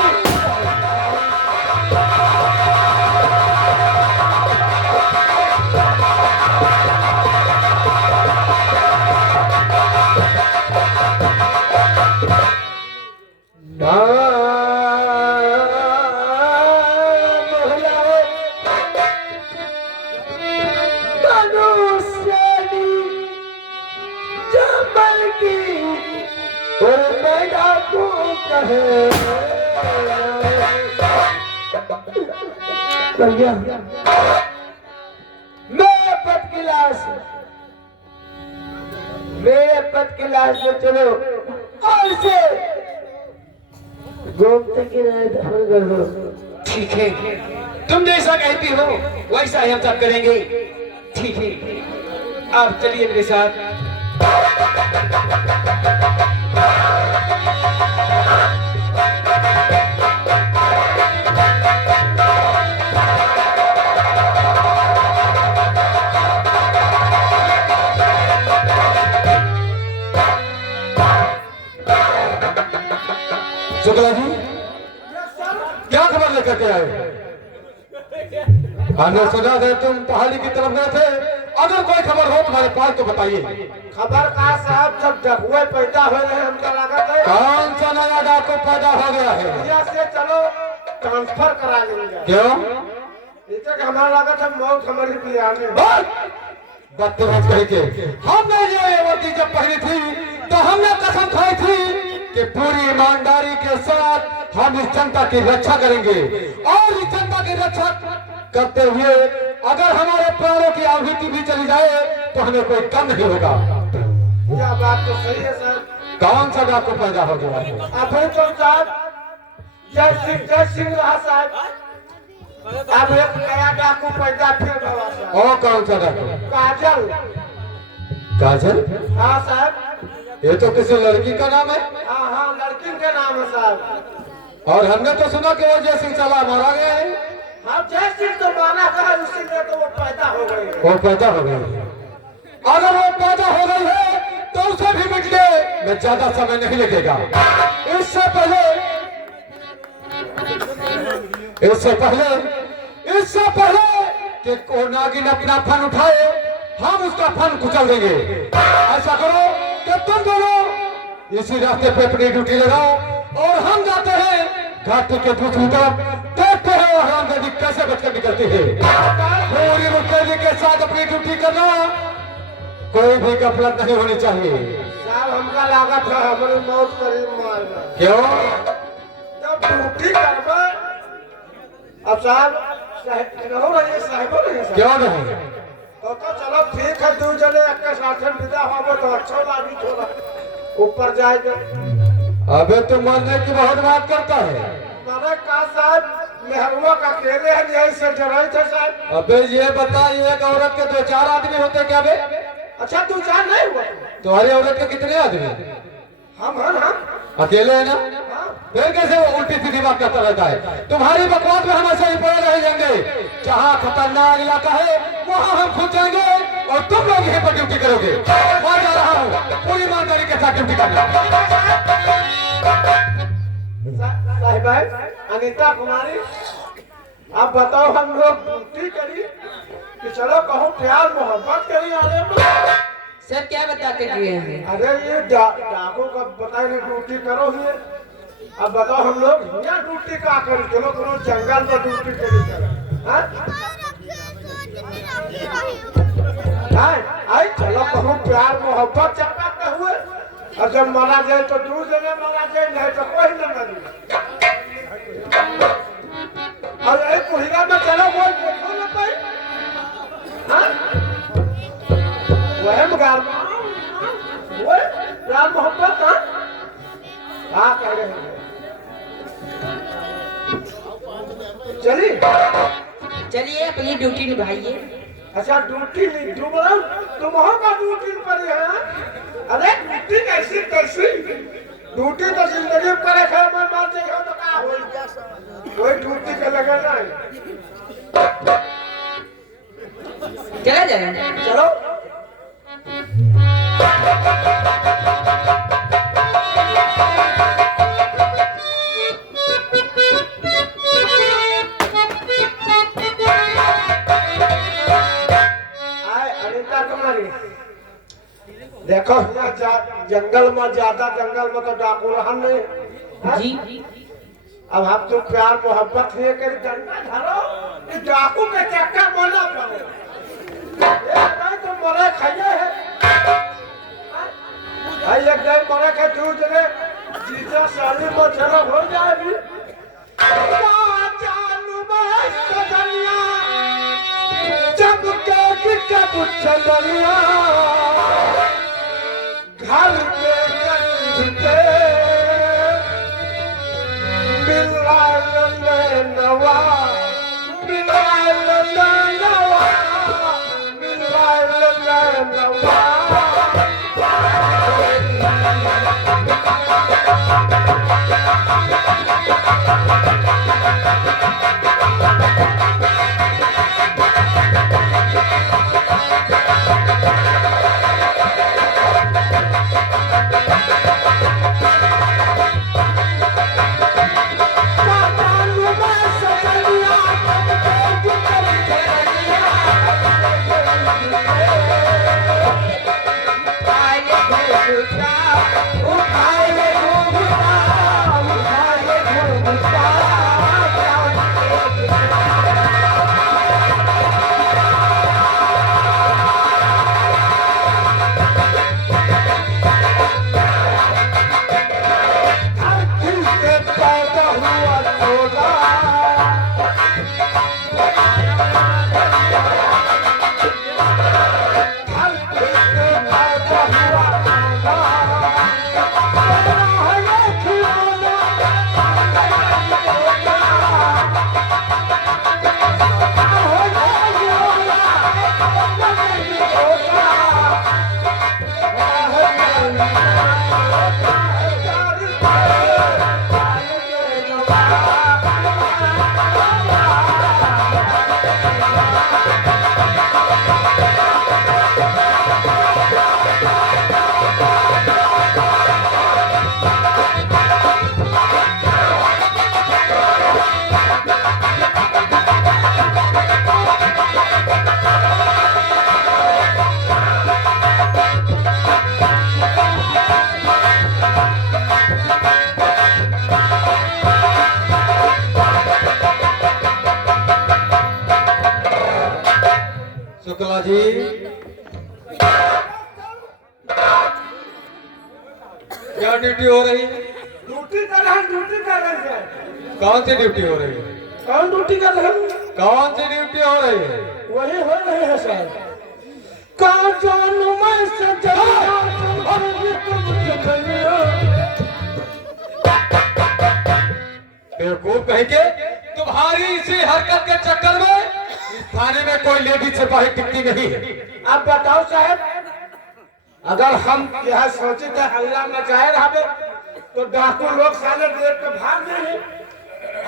भैया मेरे पद की लाश में चलो और से गोमती की राय दफन कर दो। ठीक है, तुम जैसा कहती हो वैसा ही हम सब करेंगे। ठीक है, आप चलिए मेरे साथ। शुक्ला जी क्या खबर लेकर के आए? हमने सुना था तुम पहाड़ी की तरफ गए थे, अगर कोई खबर हो तुम्हारे पास तो बताइए। खबर का साहब जब डकुए पैदा हो रहे हमको लागत है कौन सा नया डाकू पैदा हो गया है? इंडिया से चलो ट्रांसफर करा लेंगे। क्यों? इसे हमारा लागत है मौत हमारी बिहार में बदतमीज कह के हमने ये वर्दी जब पहनी थी तो हमने कसम खाई थी कि पूरी ईमानदारी के साथ हम इस जनता की रक्षा करेंगे और इस जनता की रक्षा करते हुए अगर हमारे प्राणों की आहुति भी चली जाए तो हमें कोई कम नहीं होगा। यह बात तो सही है सर। कौन सा डाकू पैदा हो गया है? अभी तो साहब जय सिंह रहा साहब, अब एक नया डाकू पैदा फिर हुआ साहब। और कौन सा डाकू? काजल। काजल? हाँ साहब। ये तो किसी लड़की का नाम है। हाँ लड़की का नाम है साहब। और हमने तो सुना कि वो जय सिंह चला मारा गया है। हाँ जय सिंह तो माना था, उसी में तो वो पैदा हो गई है। वो पैदा हो गई। अगर वो पैदा हो गई है तो उसे भी मिट ले, मैं ज्यादा समय नहीं लगेगा। इससे पहले कि को नागिन अपना फन उठाए, हम उसका फन कुचल देंगे। ऐसा करो कि तुम दोनों इसी रास्ते पे अपनी ड्यूटी लगाओ और हम जाते हैं घाटी के दूसरी तरफ, देखते हैं वो हरामजादी कैसे बचकर निकलती है। पूरी मुस्तैदी के साथ अपनी ड्यूटी करना, कोई भी गफलत नहीं होनी चाहिए। साहब हमका लागत है हमारी मौत करीब मारना। क्यों? जब ड्यूटी करबे अब साहब रहो रहिए साहब नहीं क्यों नहीं? तो चलो ठीक है, दो जने एक के साथ विदा हो तो अच्छा लागी थोड़ा ऊपर जाएगा। अबे तुम मरने की बहुत बात करता है। मैंने कहा साहब मेहरुआ का अकेले है यही से डराई थे साहब। अबे ये बता, एक औरत के 2-4 आदमी होते क्या बे? अच्छा तू जान नहीं हुआ? तुम्हारी औरत के कितने आदमी? हम अकेले है ना? फिर कैसे वो उल्टी सीधी बात करता रहता है? तुम्हारी बकवास में हम ऐसे ही पड़े रह जाएंगे। जहाँ खतरनाक इलाका है वहाँ हम खुद जाएंगे और तुम लोग यहीं पर ड्यूटी करोगे। मैं जा रहा हूँ, पूरी ईमानदारी के साथ ड्यूटी करना। साहिब अनीता कुमारी आप बताओ, हम लोग ड्यूटी करी कि चलो कहूँ प्यार मोहब्बत करी आने में? सर क्या बताते किए हैं? अरे ये डाकू का बताए ड्यूटी करो ही। अब बताओ हम लोग यहाँ ड्यूटी का करी, चलो करो जंगल में ड्यूटी करी आई चलो कहूँ प्यार मोहब्बत चपका हुए, और जब मारा जाए तो 2 जने मारा जाए, नहीं तो कोई न मरे। और एक कुहिरा में चलो वो देखो न पाई वह गाल वो प्यार मोहब्बत हाँ कह रहे हैं। चलिए अपनी ड्यूटी निभाइए। अच्छा ड्यूटी नहीं तुम का ड्यूटी पर है? अरे ड्यूटी कैसी ड्यूटी तो जिंदगी करे है, मैं मार जाए तो क्या हो कोई ड्यूटी का लगा नहीं। चला जाए चलो देखो जंगल में जंगल में तो डाकू रहा नहीं जी। अब हम तो प्यार मोहब्बत है कर डंडा धरो इस डाकू के चक्का बोला पड़े तो मरे खाइए है भाई एक day मरे के दूध ने जीजा साली में चलो हो जाएगी जब के कब चलिया घर पे नवा शुक्ला जी, क्या ड्यूटी हो रही है? ड्यूटी कर रहे हैं, ड्यूटी कर रहे हैं। कौन सी ड्यूटी हो रही है? कौन ड्यूटी कर रहे हैं? कौन सी ड्यूटी हो रही है? वही हो रहे हैं सर। का जानू मैं सजना बेवकूफ कहीं के, तुम्हारी इसी हरकत के चक्कर में इस थाने में कोई लेडी सिपाही टिकती नहीं है। आप बताओ साहब, अगर हम यह सोचे थे हल्ला मचाए रहे तो डाकू लोग साले देख के भाग गए।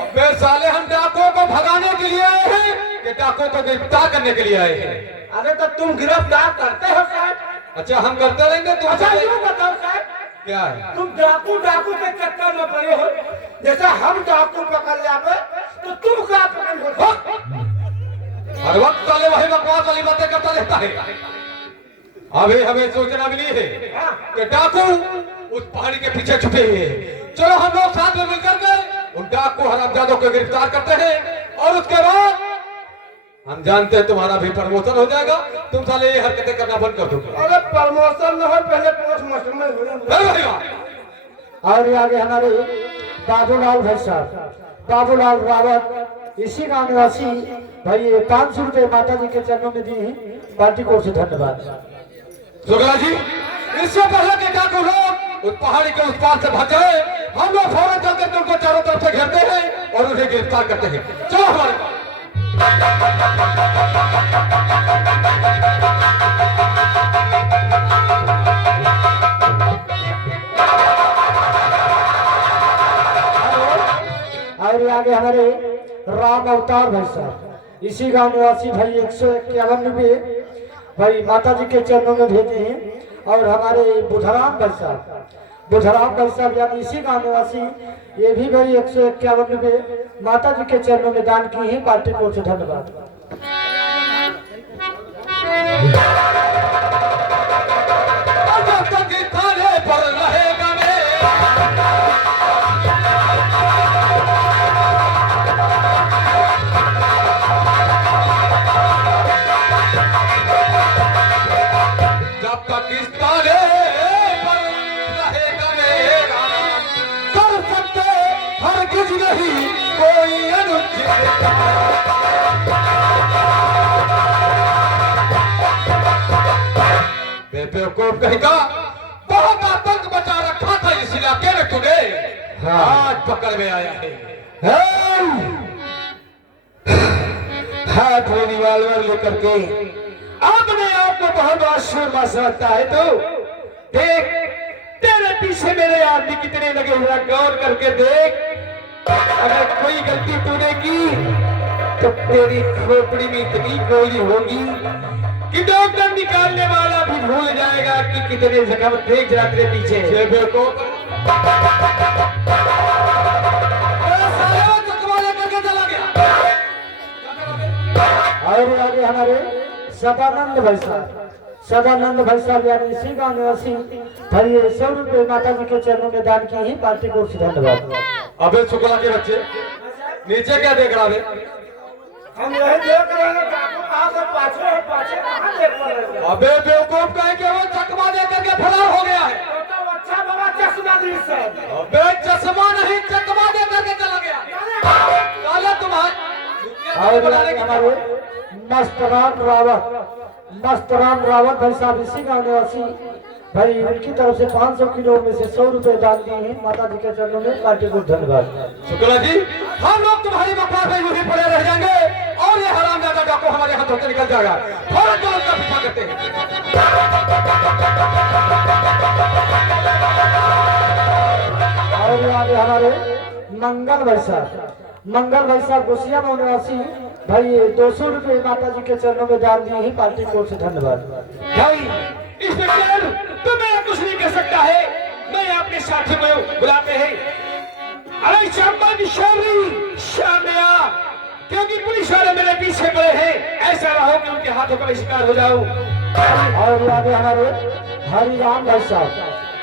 अबे साले, हम डाकुओं को भगाने के लिए आए हैं कि डाकुओं को गिरफ्तार करने के लिए आए हैं? अरे तो तुम गिरफ्तार करते हो साहब। अच्छा, हम करते रहेंगे। तुम अच्छा साले- यूँ बताओ साहब, क्या है? तुम डाकू डाकू के चक्कर में पड़े हो। जैसे हम डाकू पकड़ जावे तो तुम क्या पकड़ हो? हर वक्त साले वही बकवास वाली बातें करता रहता है। अभी हमें सूचना मिली है कि डाकू उस पहाड़ी के पीछे छुपे हुए हैं। चलो हम लोग साथ में मिलकर के उन डाकू हरामजादों को गिरफ्तार करते हैं और उसके बाद हम जानते हैं तुम्हारा भी प्रमोशन हो जाएगा। तुम साले ये हरकतें करना बंद कर दो। अरे प्रमोशन न हो, पहले पोस्टमास्टर में हो। और ये आगे हमारे बाबूलाल भाई साहब, बाबूलाल रावत, इसी गांव निवासी भाई, ये 500 रुपए माता जी के चरणों में दिए हैं, पार्टी को से धन्यवाद। शुक्ला जी, इससे पहले कि डाकू लोग उस पहाड़ी के उस पार से भाग जाए, हम लोग फौरन चलकर उनको चारों तरफ से घेरते हैं और उन्हें गिरफ्तार करते हैं। चलो हमारे पास। और ये आगे हमारे राम अवतार भाई साहब, इसी गांव निवासी भाई, 151 रुपये भाई माता जी के चरणों में भेजे हैं। और हमारे बुधराम भाई साहब, बुधराम भाई साहब यानी इसी गांव निवासी, ये भी भाई 151 रुपये माता जी के चरणों में दान किए हैं, पार्टी को से धन्यवाद। जब तक इस ताले पर रहेगा मेरा, कर सकते हरगिज नहीं कोई अनुचित। बेवकूफ कहीं का, बहुत आतंक बचा रखा था इस इलाके में तूने, आज पकड़ में आया है। हाथ में रिवॉल्वर लेकर के अपने आप को बहुत आश्चर्य समझता है। तो देख, तेरे पीछे मेरे आदमी कितने लगे हुए, गौर करके देख। अगर कोई गलती तूने की तो तेरी खोपड़ी में इतनी गोली होगी कि डॉक्टर निकालने वाला भी भूल जाएगा कि कितने जख्म देख जरा तेरे पीछे। बेवकूफ करके चला गया। और आगे हमारे सदानंद भाई साहब, सदानंद भाई साहब यानी इसी गांव निवासी भाई, 100 रुपये माता जी के चरणों में दान किए हैं, पार्टी को से धन्यवाद। अबे शुक्ला के बच्चे, नीचे क्या देख रहा है? हम यही देख रहे हैं डाकू आगे पाछे है, पाछे कहाँ देख रहे हैं? अबे बेवकूफ कहीं के, वो चकमा देकर के फरार हो गया है। तो अच्छा बाबा चश्मा दी से। अबे चश्मा नहीं, चकमा देकर के चला गया। काला तुम्हारे और हमारे मस्तराम रावत, मस्तराम रावत भाई साहब, इसी गांव निवासी भाई, उनकी तरफ से 500 किलो में से 100 रुपए दान दिए हैं, माता जी के चरणों में, पार्टी को धन्यवाद। शुक्ला जी, हम लोग तुम्हारी बकवास में यूं ही पड़े रह जाएंगे और ये हरामजादा डाकू हमारे हाथों से निकल जाएगा। फौरन चलो उसका पीछा करते हैं। और आगे हमारे मंगल भाई साहब, मंगल भाई साहब गोसिया में निवासी भाई, 200 रुपये माता जी के चरणों में दान दिए हैं, पार्टी को से धन्यवाद। भाई इंस्पेक्टर, तुम्हें कुछ नहीं कर सकता है। मैं अपने साथी को बुलाते हैं। अरे शामा की शौरी शामिया, क्योंकि पुलिस वाले मेरे पीछे पड़े हैं। ऐसा ना हो कि उनके हाथों का शिकार हो जाऊं। और आगे हमारे हरिराम भाई साहब,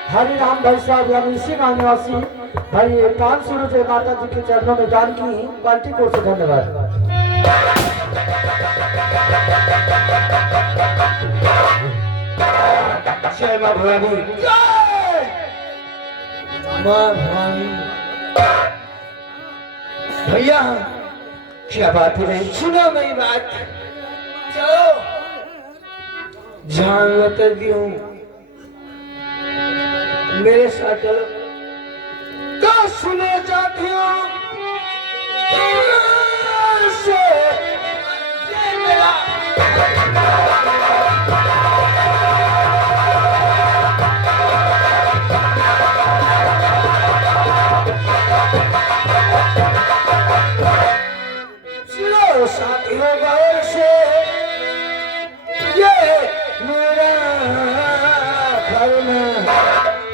हरिराम भाई साहब यानी इसी गांव निवासी भाई, 500 रुपये माता जी के चरणों में दान की हैं, पार्टी को से धन्यवाद। जय माँ भवानी। माँ भवानी। भैया क्या बात है, सुनो मेरी बात। चलो जान मत दियो, मेरे साथ चलो। तो सुनो चाहती हूँ से ये मेरा सुनो साथियों गौर से ये मेरा करना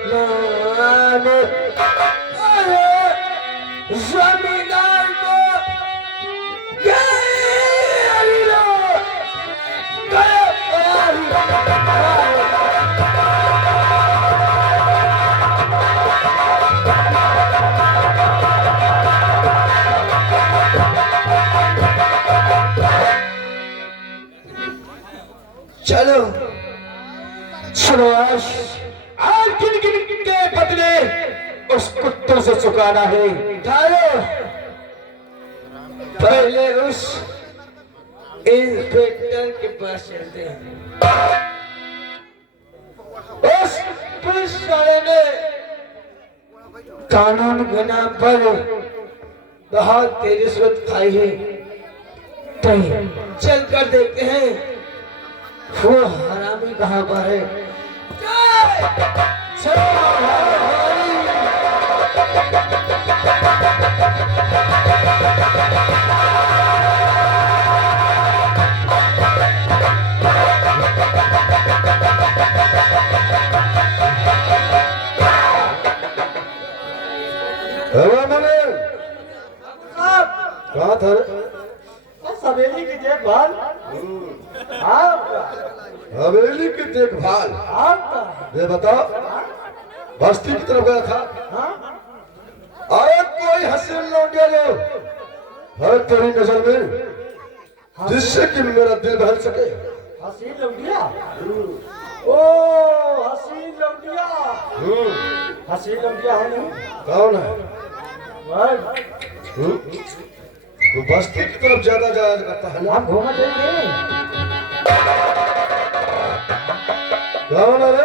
नाम जमींदार को चलो सुनो, आज किन किन के बदले उस कुत्तों से चुकाना है। चलो पहले उस इंस्पेक्टर के पास चलते हैं। उस पुलिस वाले ने कानून के नाम पर बहुत तेज रिश्वत खाई है। चल कर देखते हैं वो हरामी कहाँ पर है। कहाँ था रे? हवेली की देखभाल आपका, हवेली की देखभाल आपका। ये बताओ, बस्ती की तरफ गया था? हाँ अरे कोई हसीन लौंडिया लो है तेरी नजर में जिससे कि मेरा दिल बहल सके? हसीन लौंडिया। ओ हसीन लौंडिया, हसीन लौंडिया है नहीं? कौन है? भाई वो बस्ती की तरफ ज्यादा जाया करता है ना? आप घूमा देंगे। कौन है रे?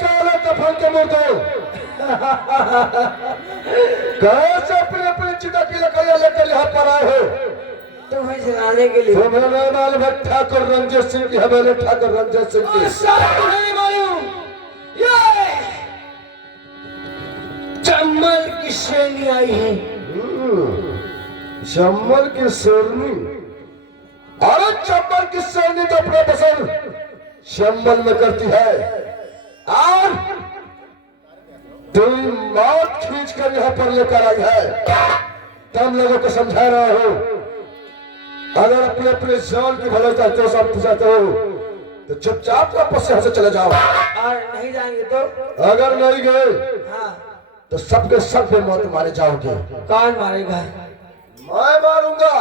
काले दफन के मुर्दों, कैसे अपने अपने चिता की लकड़ियां लेकर यहाँ पर आए हो? तुम्हें जलाने के लिए। मेरा नाम है ठाकुर रंजीत सिंह की हवेली, ठाकुर रंजीत सिंह की। नहीं मालूम ये चम्मल की श्रेणी आई है। चम्मल की शेरनी? अरे चम्मल की शेरनी तो अपने पसंद चम्मल में करती है और तेरी मौत खींच कर यहाँ पर लेकर आई है। तुम लोगों को समझा रहा हो, अगर अपने अपने जान की भलाई चाहते हो, सब चाहते हो तो चुपचाप वापस यहाँ से चले जाओ। और नहीं जाएंगे तो? अगर नहीं गए हाँ तो सबके सब पे मौत मारे जाओगे। कौन मारेगा? मैं मारूंगा।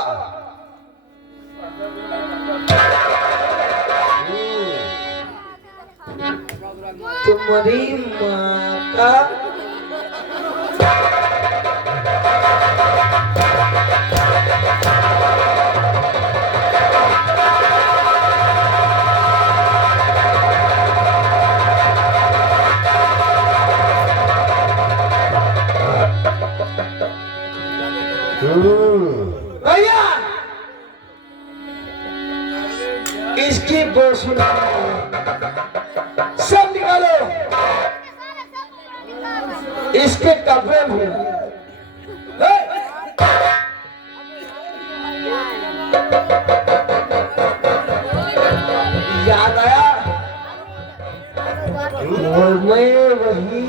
तुम्हारी माँ का भैया इसकी बोसून सब निकालो, इसके कपड़े भी। याद आया और मैं वही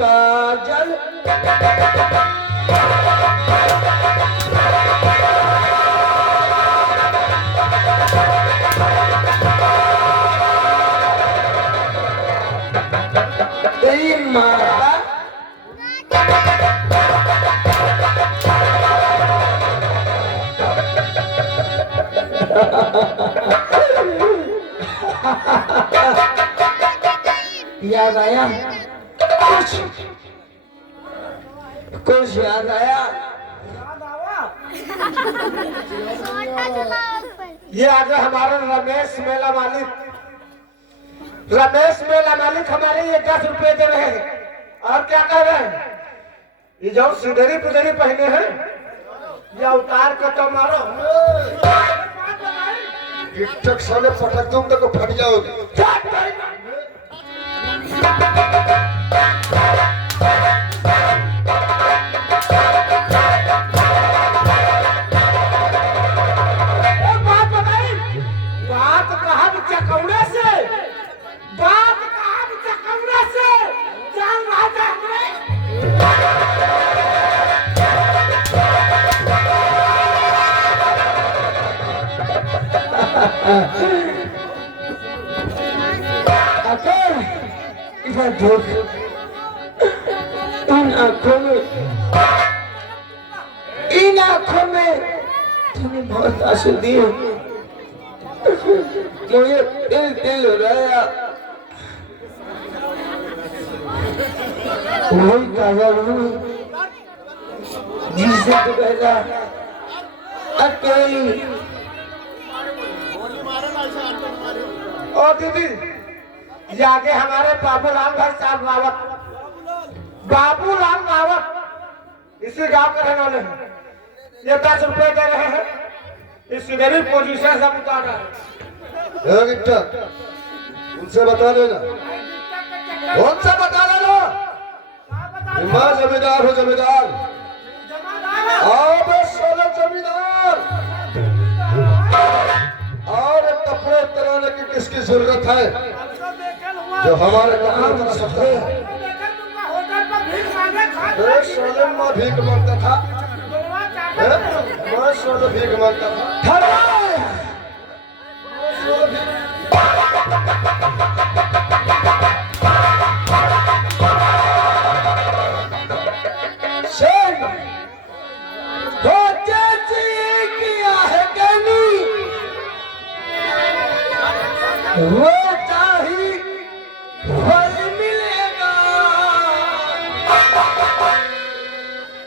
काजल तेरी माता याद आया कुछ याद आया। ये आगे हमारे रमेश मेला मालिक हमारे ये 10 रुपए दे रहे हैं और क्या कह रहे हैं, ये जो सिदरी पुदरी पहने हैं ये उतार कर तो मारो। गिट्टक साले पटक दूंगा तो फट जाओगे। बात कहा चकौड़े से, बात कहा चकौड़े से जान रहा था इधर देख, इन आंखों में तूने बहुत आंसू दिए, मुझे दिल हो रहा। वही काजल हूँ जिसे तू कहता अकेली। ओ दीदी, जाके हमारे बाबूलाल भाई साहब रावत इसी गांव के रहने वाले हैं, ये 10 रुपए दे रहे हैं, इस गरीब पोजीशन से उतार रहे हैं। गिट्टक उनसे बता लेना, उनसे बता लेना। माँ जमींदार हो, जमींदार आओ बस सोलह जमींदार। और कपड़े तराने की किसकी जरूरत है जो हमारे कपड़े तरा सकता है? सोलह माँ भीख मांगता था, मैं सोलह भीख मांगता था। वो चाही फल मिलेगा,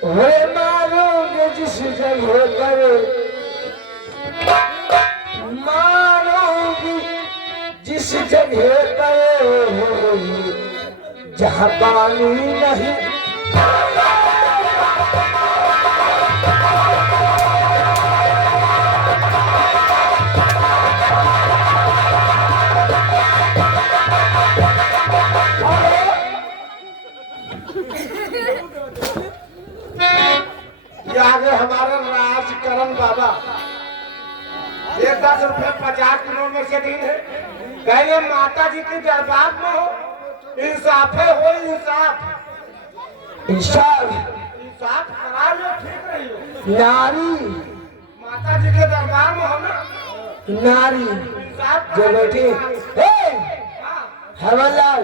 वे मारोगे जिस जगह पर, मारोगे जिस जगह पर जहाँ पानी नहीं। आगे हमारे राजकरण बाबा ये 10 रुपए 50 किलो में से दिन है, पहले माता जी की दरबार में हो, इंसाफे हो, इंसाफ करा लो, ठीक रही हो। नारी माता जी के दरबार में हो ना, नारी इंसाफ जो बैठी हवलदार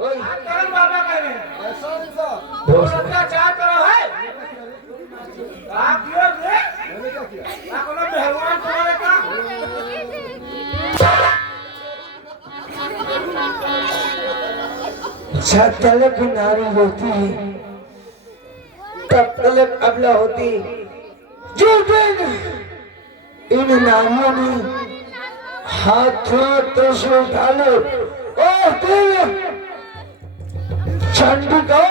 राजकरण बाबा कह रहे हैं अत्याचार करो है आप लोग भगवान तुम्हारे का जब तलक नारी होती तब तलक अबला होती। जो दिन इन नारियों ने हाथों तो से उठा लो और फिर चंडी को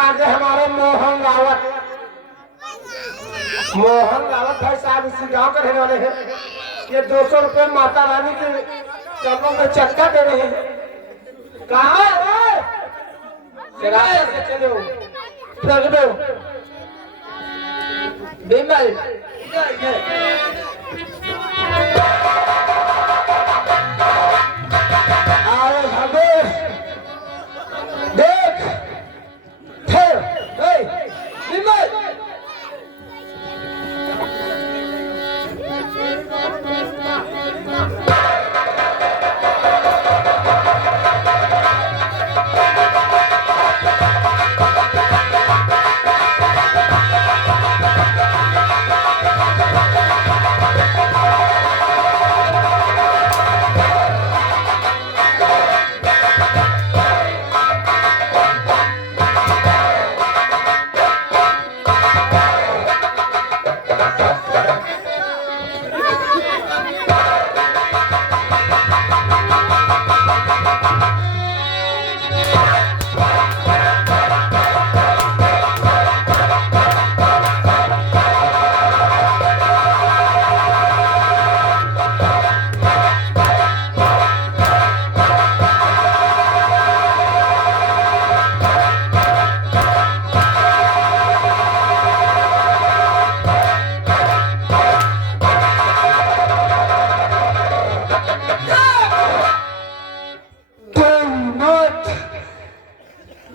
आगे हमारे मोहन रावत भाई साहब इसी गांव के रहने वाले हैं, ये 200 रुपए माता रानी के चरणों में चक्का दे रहे हैं। कहाँ है? किराए से चलो रख दो बिमल। अरे भगो देख बिमल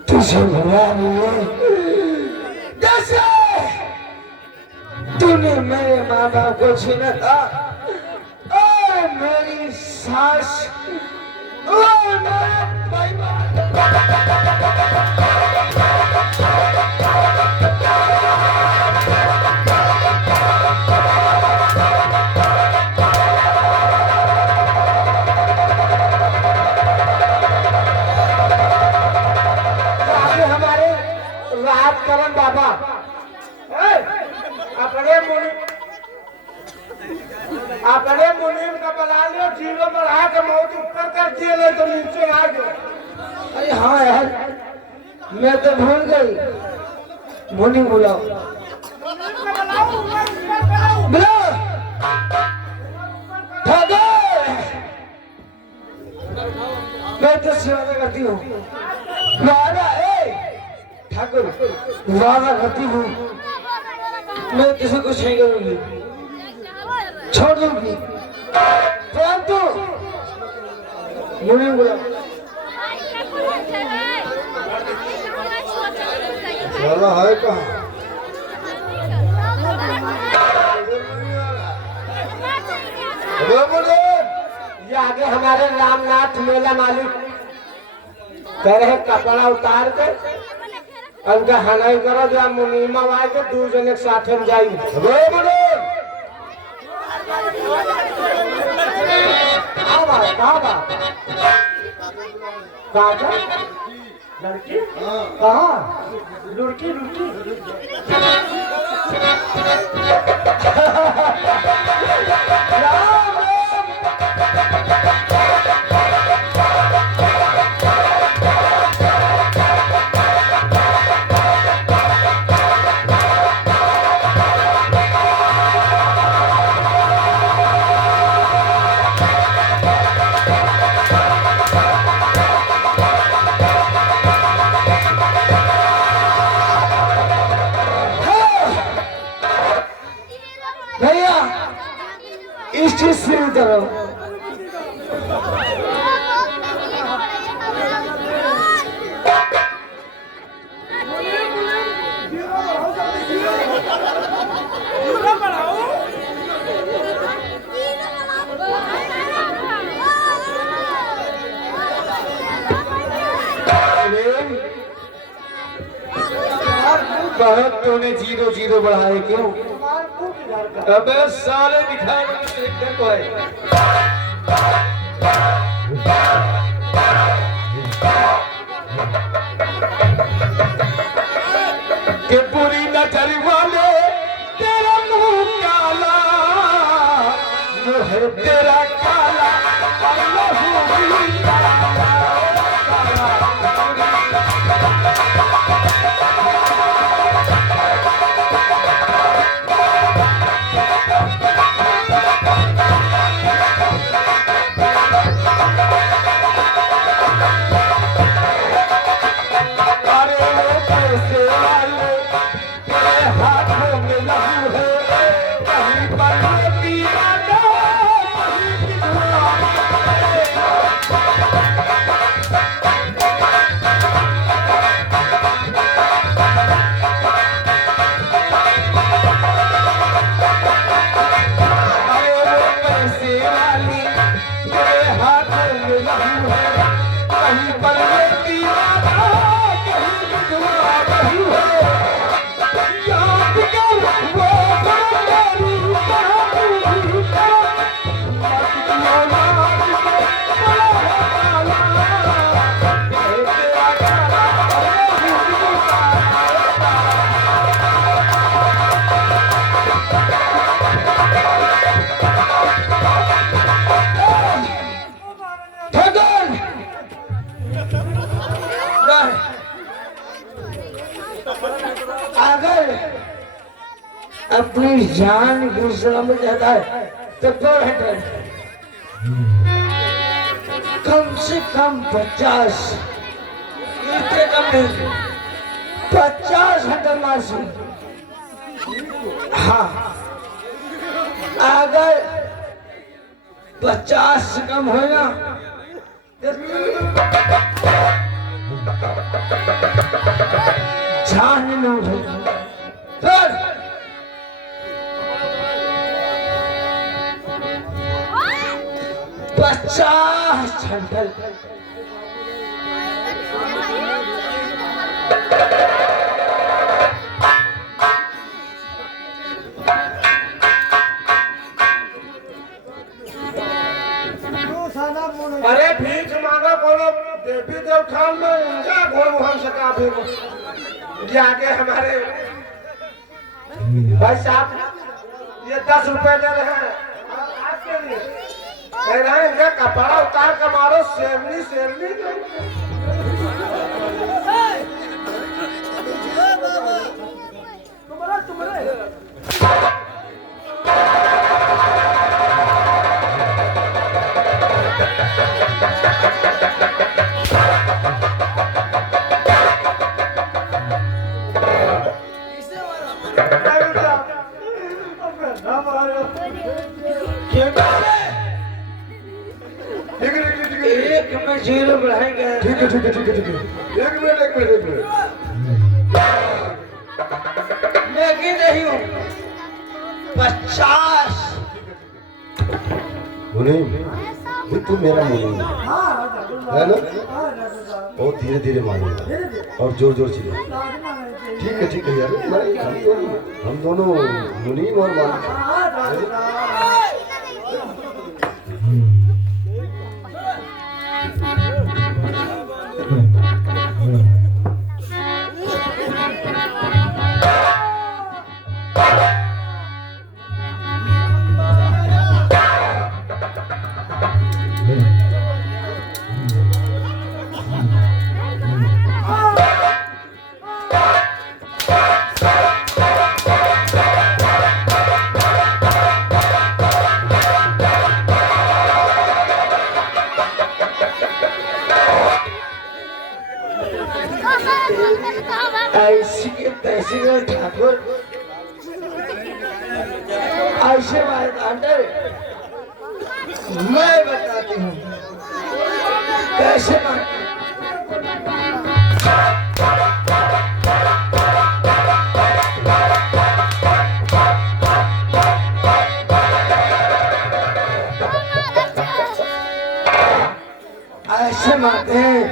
तुझे बुरा नहीं जैसे तूने मेरे माँ बाप को छीना था और मेरी सास और मेरा परिवार। हमारे राहत करम बाबा अपने मुनीम का बना लियो, जीरो बढ़ा के मौत ऊपर कर दिए, नहीं तो नीचे आ गए। अरे हाँ यार, मैं तो भूल गई। मुनीम बुलाओ, बुलाओ मैं तो सेवा करती हूँ ठाकुर, वादा करती हूँ मैं किसी कुछ नहीं करूंगी, छोड़ दूंगी, परंतु मुझे बुलाओ। साला है कहाँ? ये आगे हमारे रामनाथ मेला मालिक कह रहे कपड़ा उतार के उनका हनाई करो, जो मुनीमा आए के दू जने के साथ में जाई। लड़की कहाँ? लुड़की लुड़की इस चीज से उतरो। बहुत तूने जीरो जीरो बढ़ाए क्यों? अबे साले दिखा देखते को है कि पूरी नजर वाले तेरा मुंह काला, मुंह तेरा काला, अल्लाह भी काला। की जान दूसरा में जाता है तो 200 कम से कम 50 इससे कम नहीं 50 हटमासी। हाँ अगर 50 से कम होगा तो जान न उठेगी। फिर 50 छंटल अरे भीख मांगा बोलो देवी देवठान में उनका घोड़ हम सका फिर जाके हमारे भाई साहब ये 10 रुपए दे रहे हैं आज के लिए कह रहे हैं इनका कपड़ा उतार के मारो शेरनी शेरनी एक में 0 बढ़ाएंगे। ठीक है ठीक है ठीक है ठीक है, एक मिनट मैं की नहीं हूँ 50। मुनीम, ये तू मेरा मुनीम है ना? बहुत धीरे धीरे मानेगा और जोर जोर से। ठीक है यार, हम दोनों मुनीम और मालिक। ऐसी ठाकुर ऐसे अंदर मैं बताती हूँ कैसे ऐसे मारते हैं।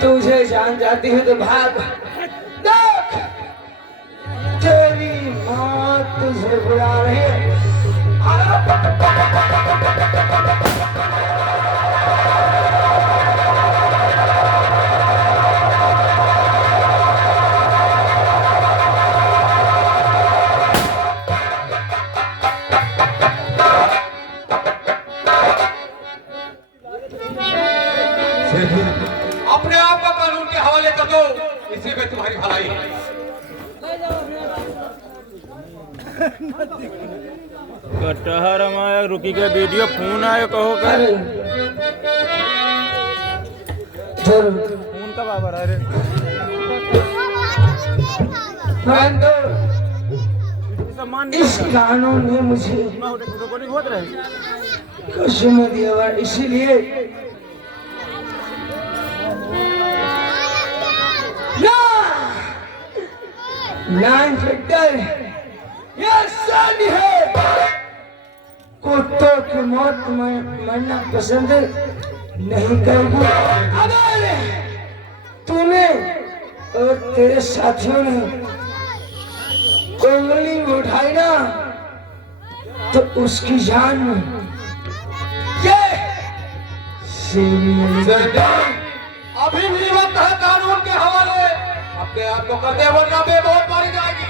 तुझे जान जाती है तो भाग। देख तेरी माँ तुझे बुला रही है। अपने आप को कानून के हवाले कर दो, इसी में तुम्हारी भलाई है। कटहर माया रुकी के वीडियो फोन आयो कहो कर फोन कब आवर अरे सम्मान इस कानून ने मुझे रिकॉर्डिंग होत रहे कसम दिया, इसीलिए ना इंस्पेक्टर ये सही है। कुत्तों की मौत मरना पसंद नहीं करूँगा। अगर तूने और तेरे साथियों ने उंगली उठाई ना तो उसकी जान ये अभी भी वक्त है कानून के हवाले, अपने आप को करते वरना बेमौत मारी जाएगी।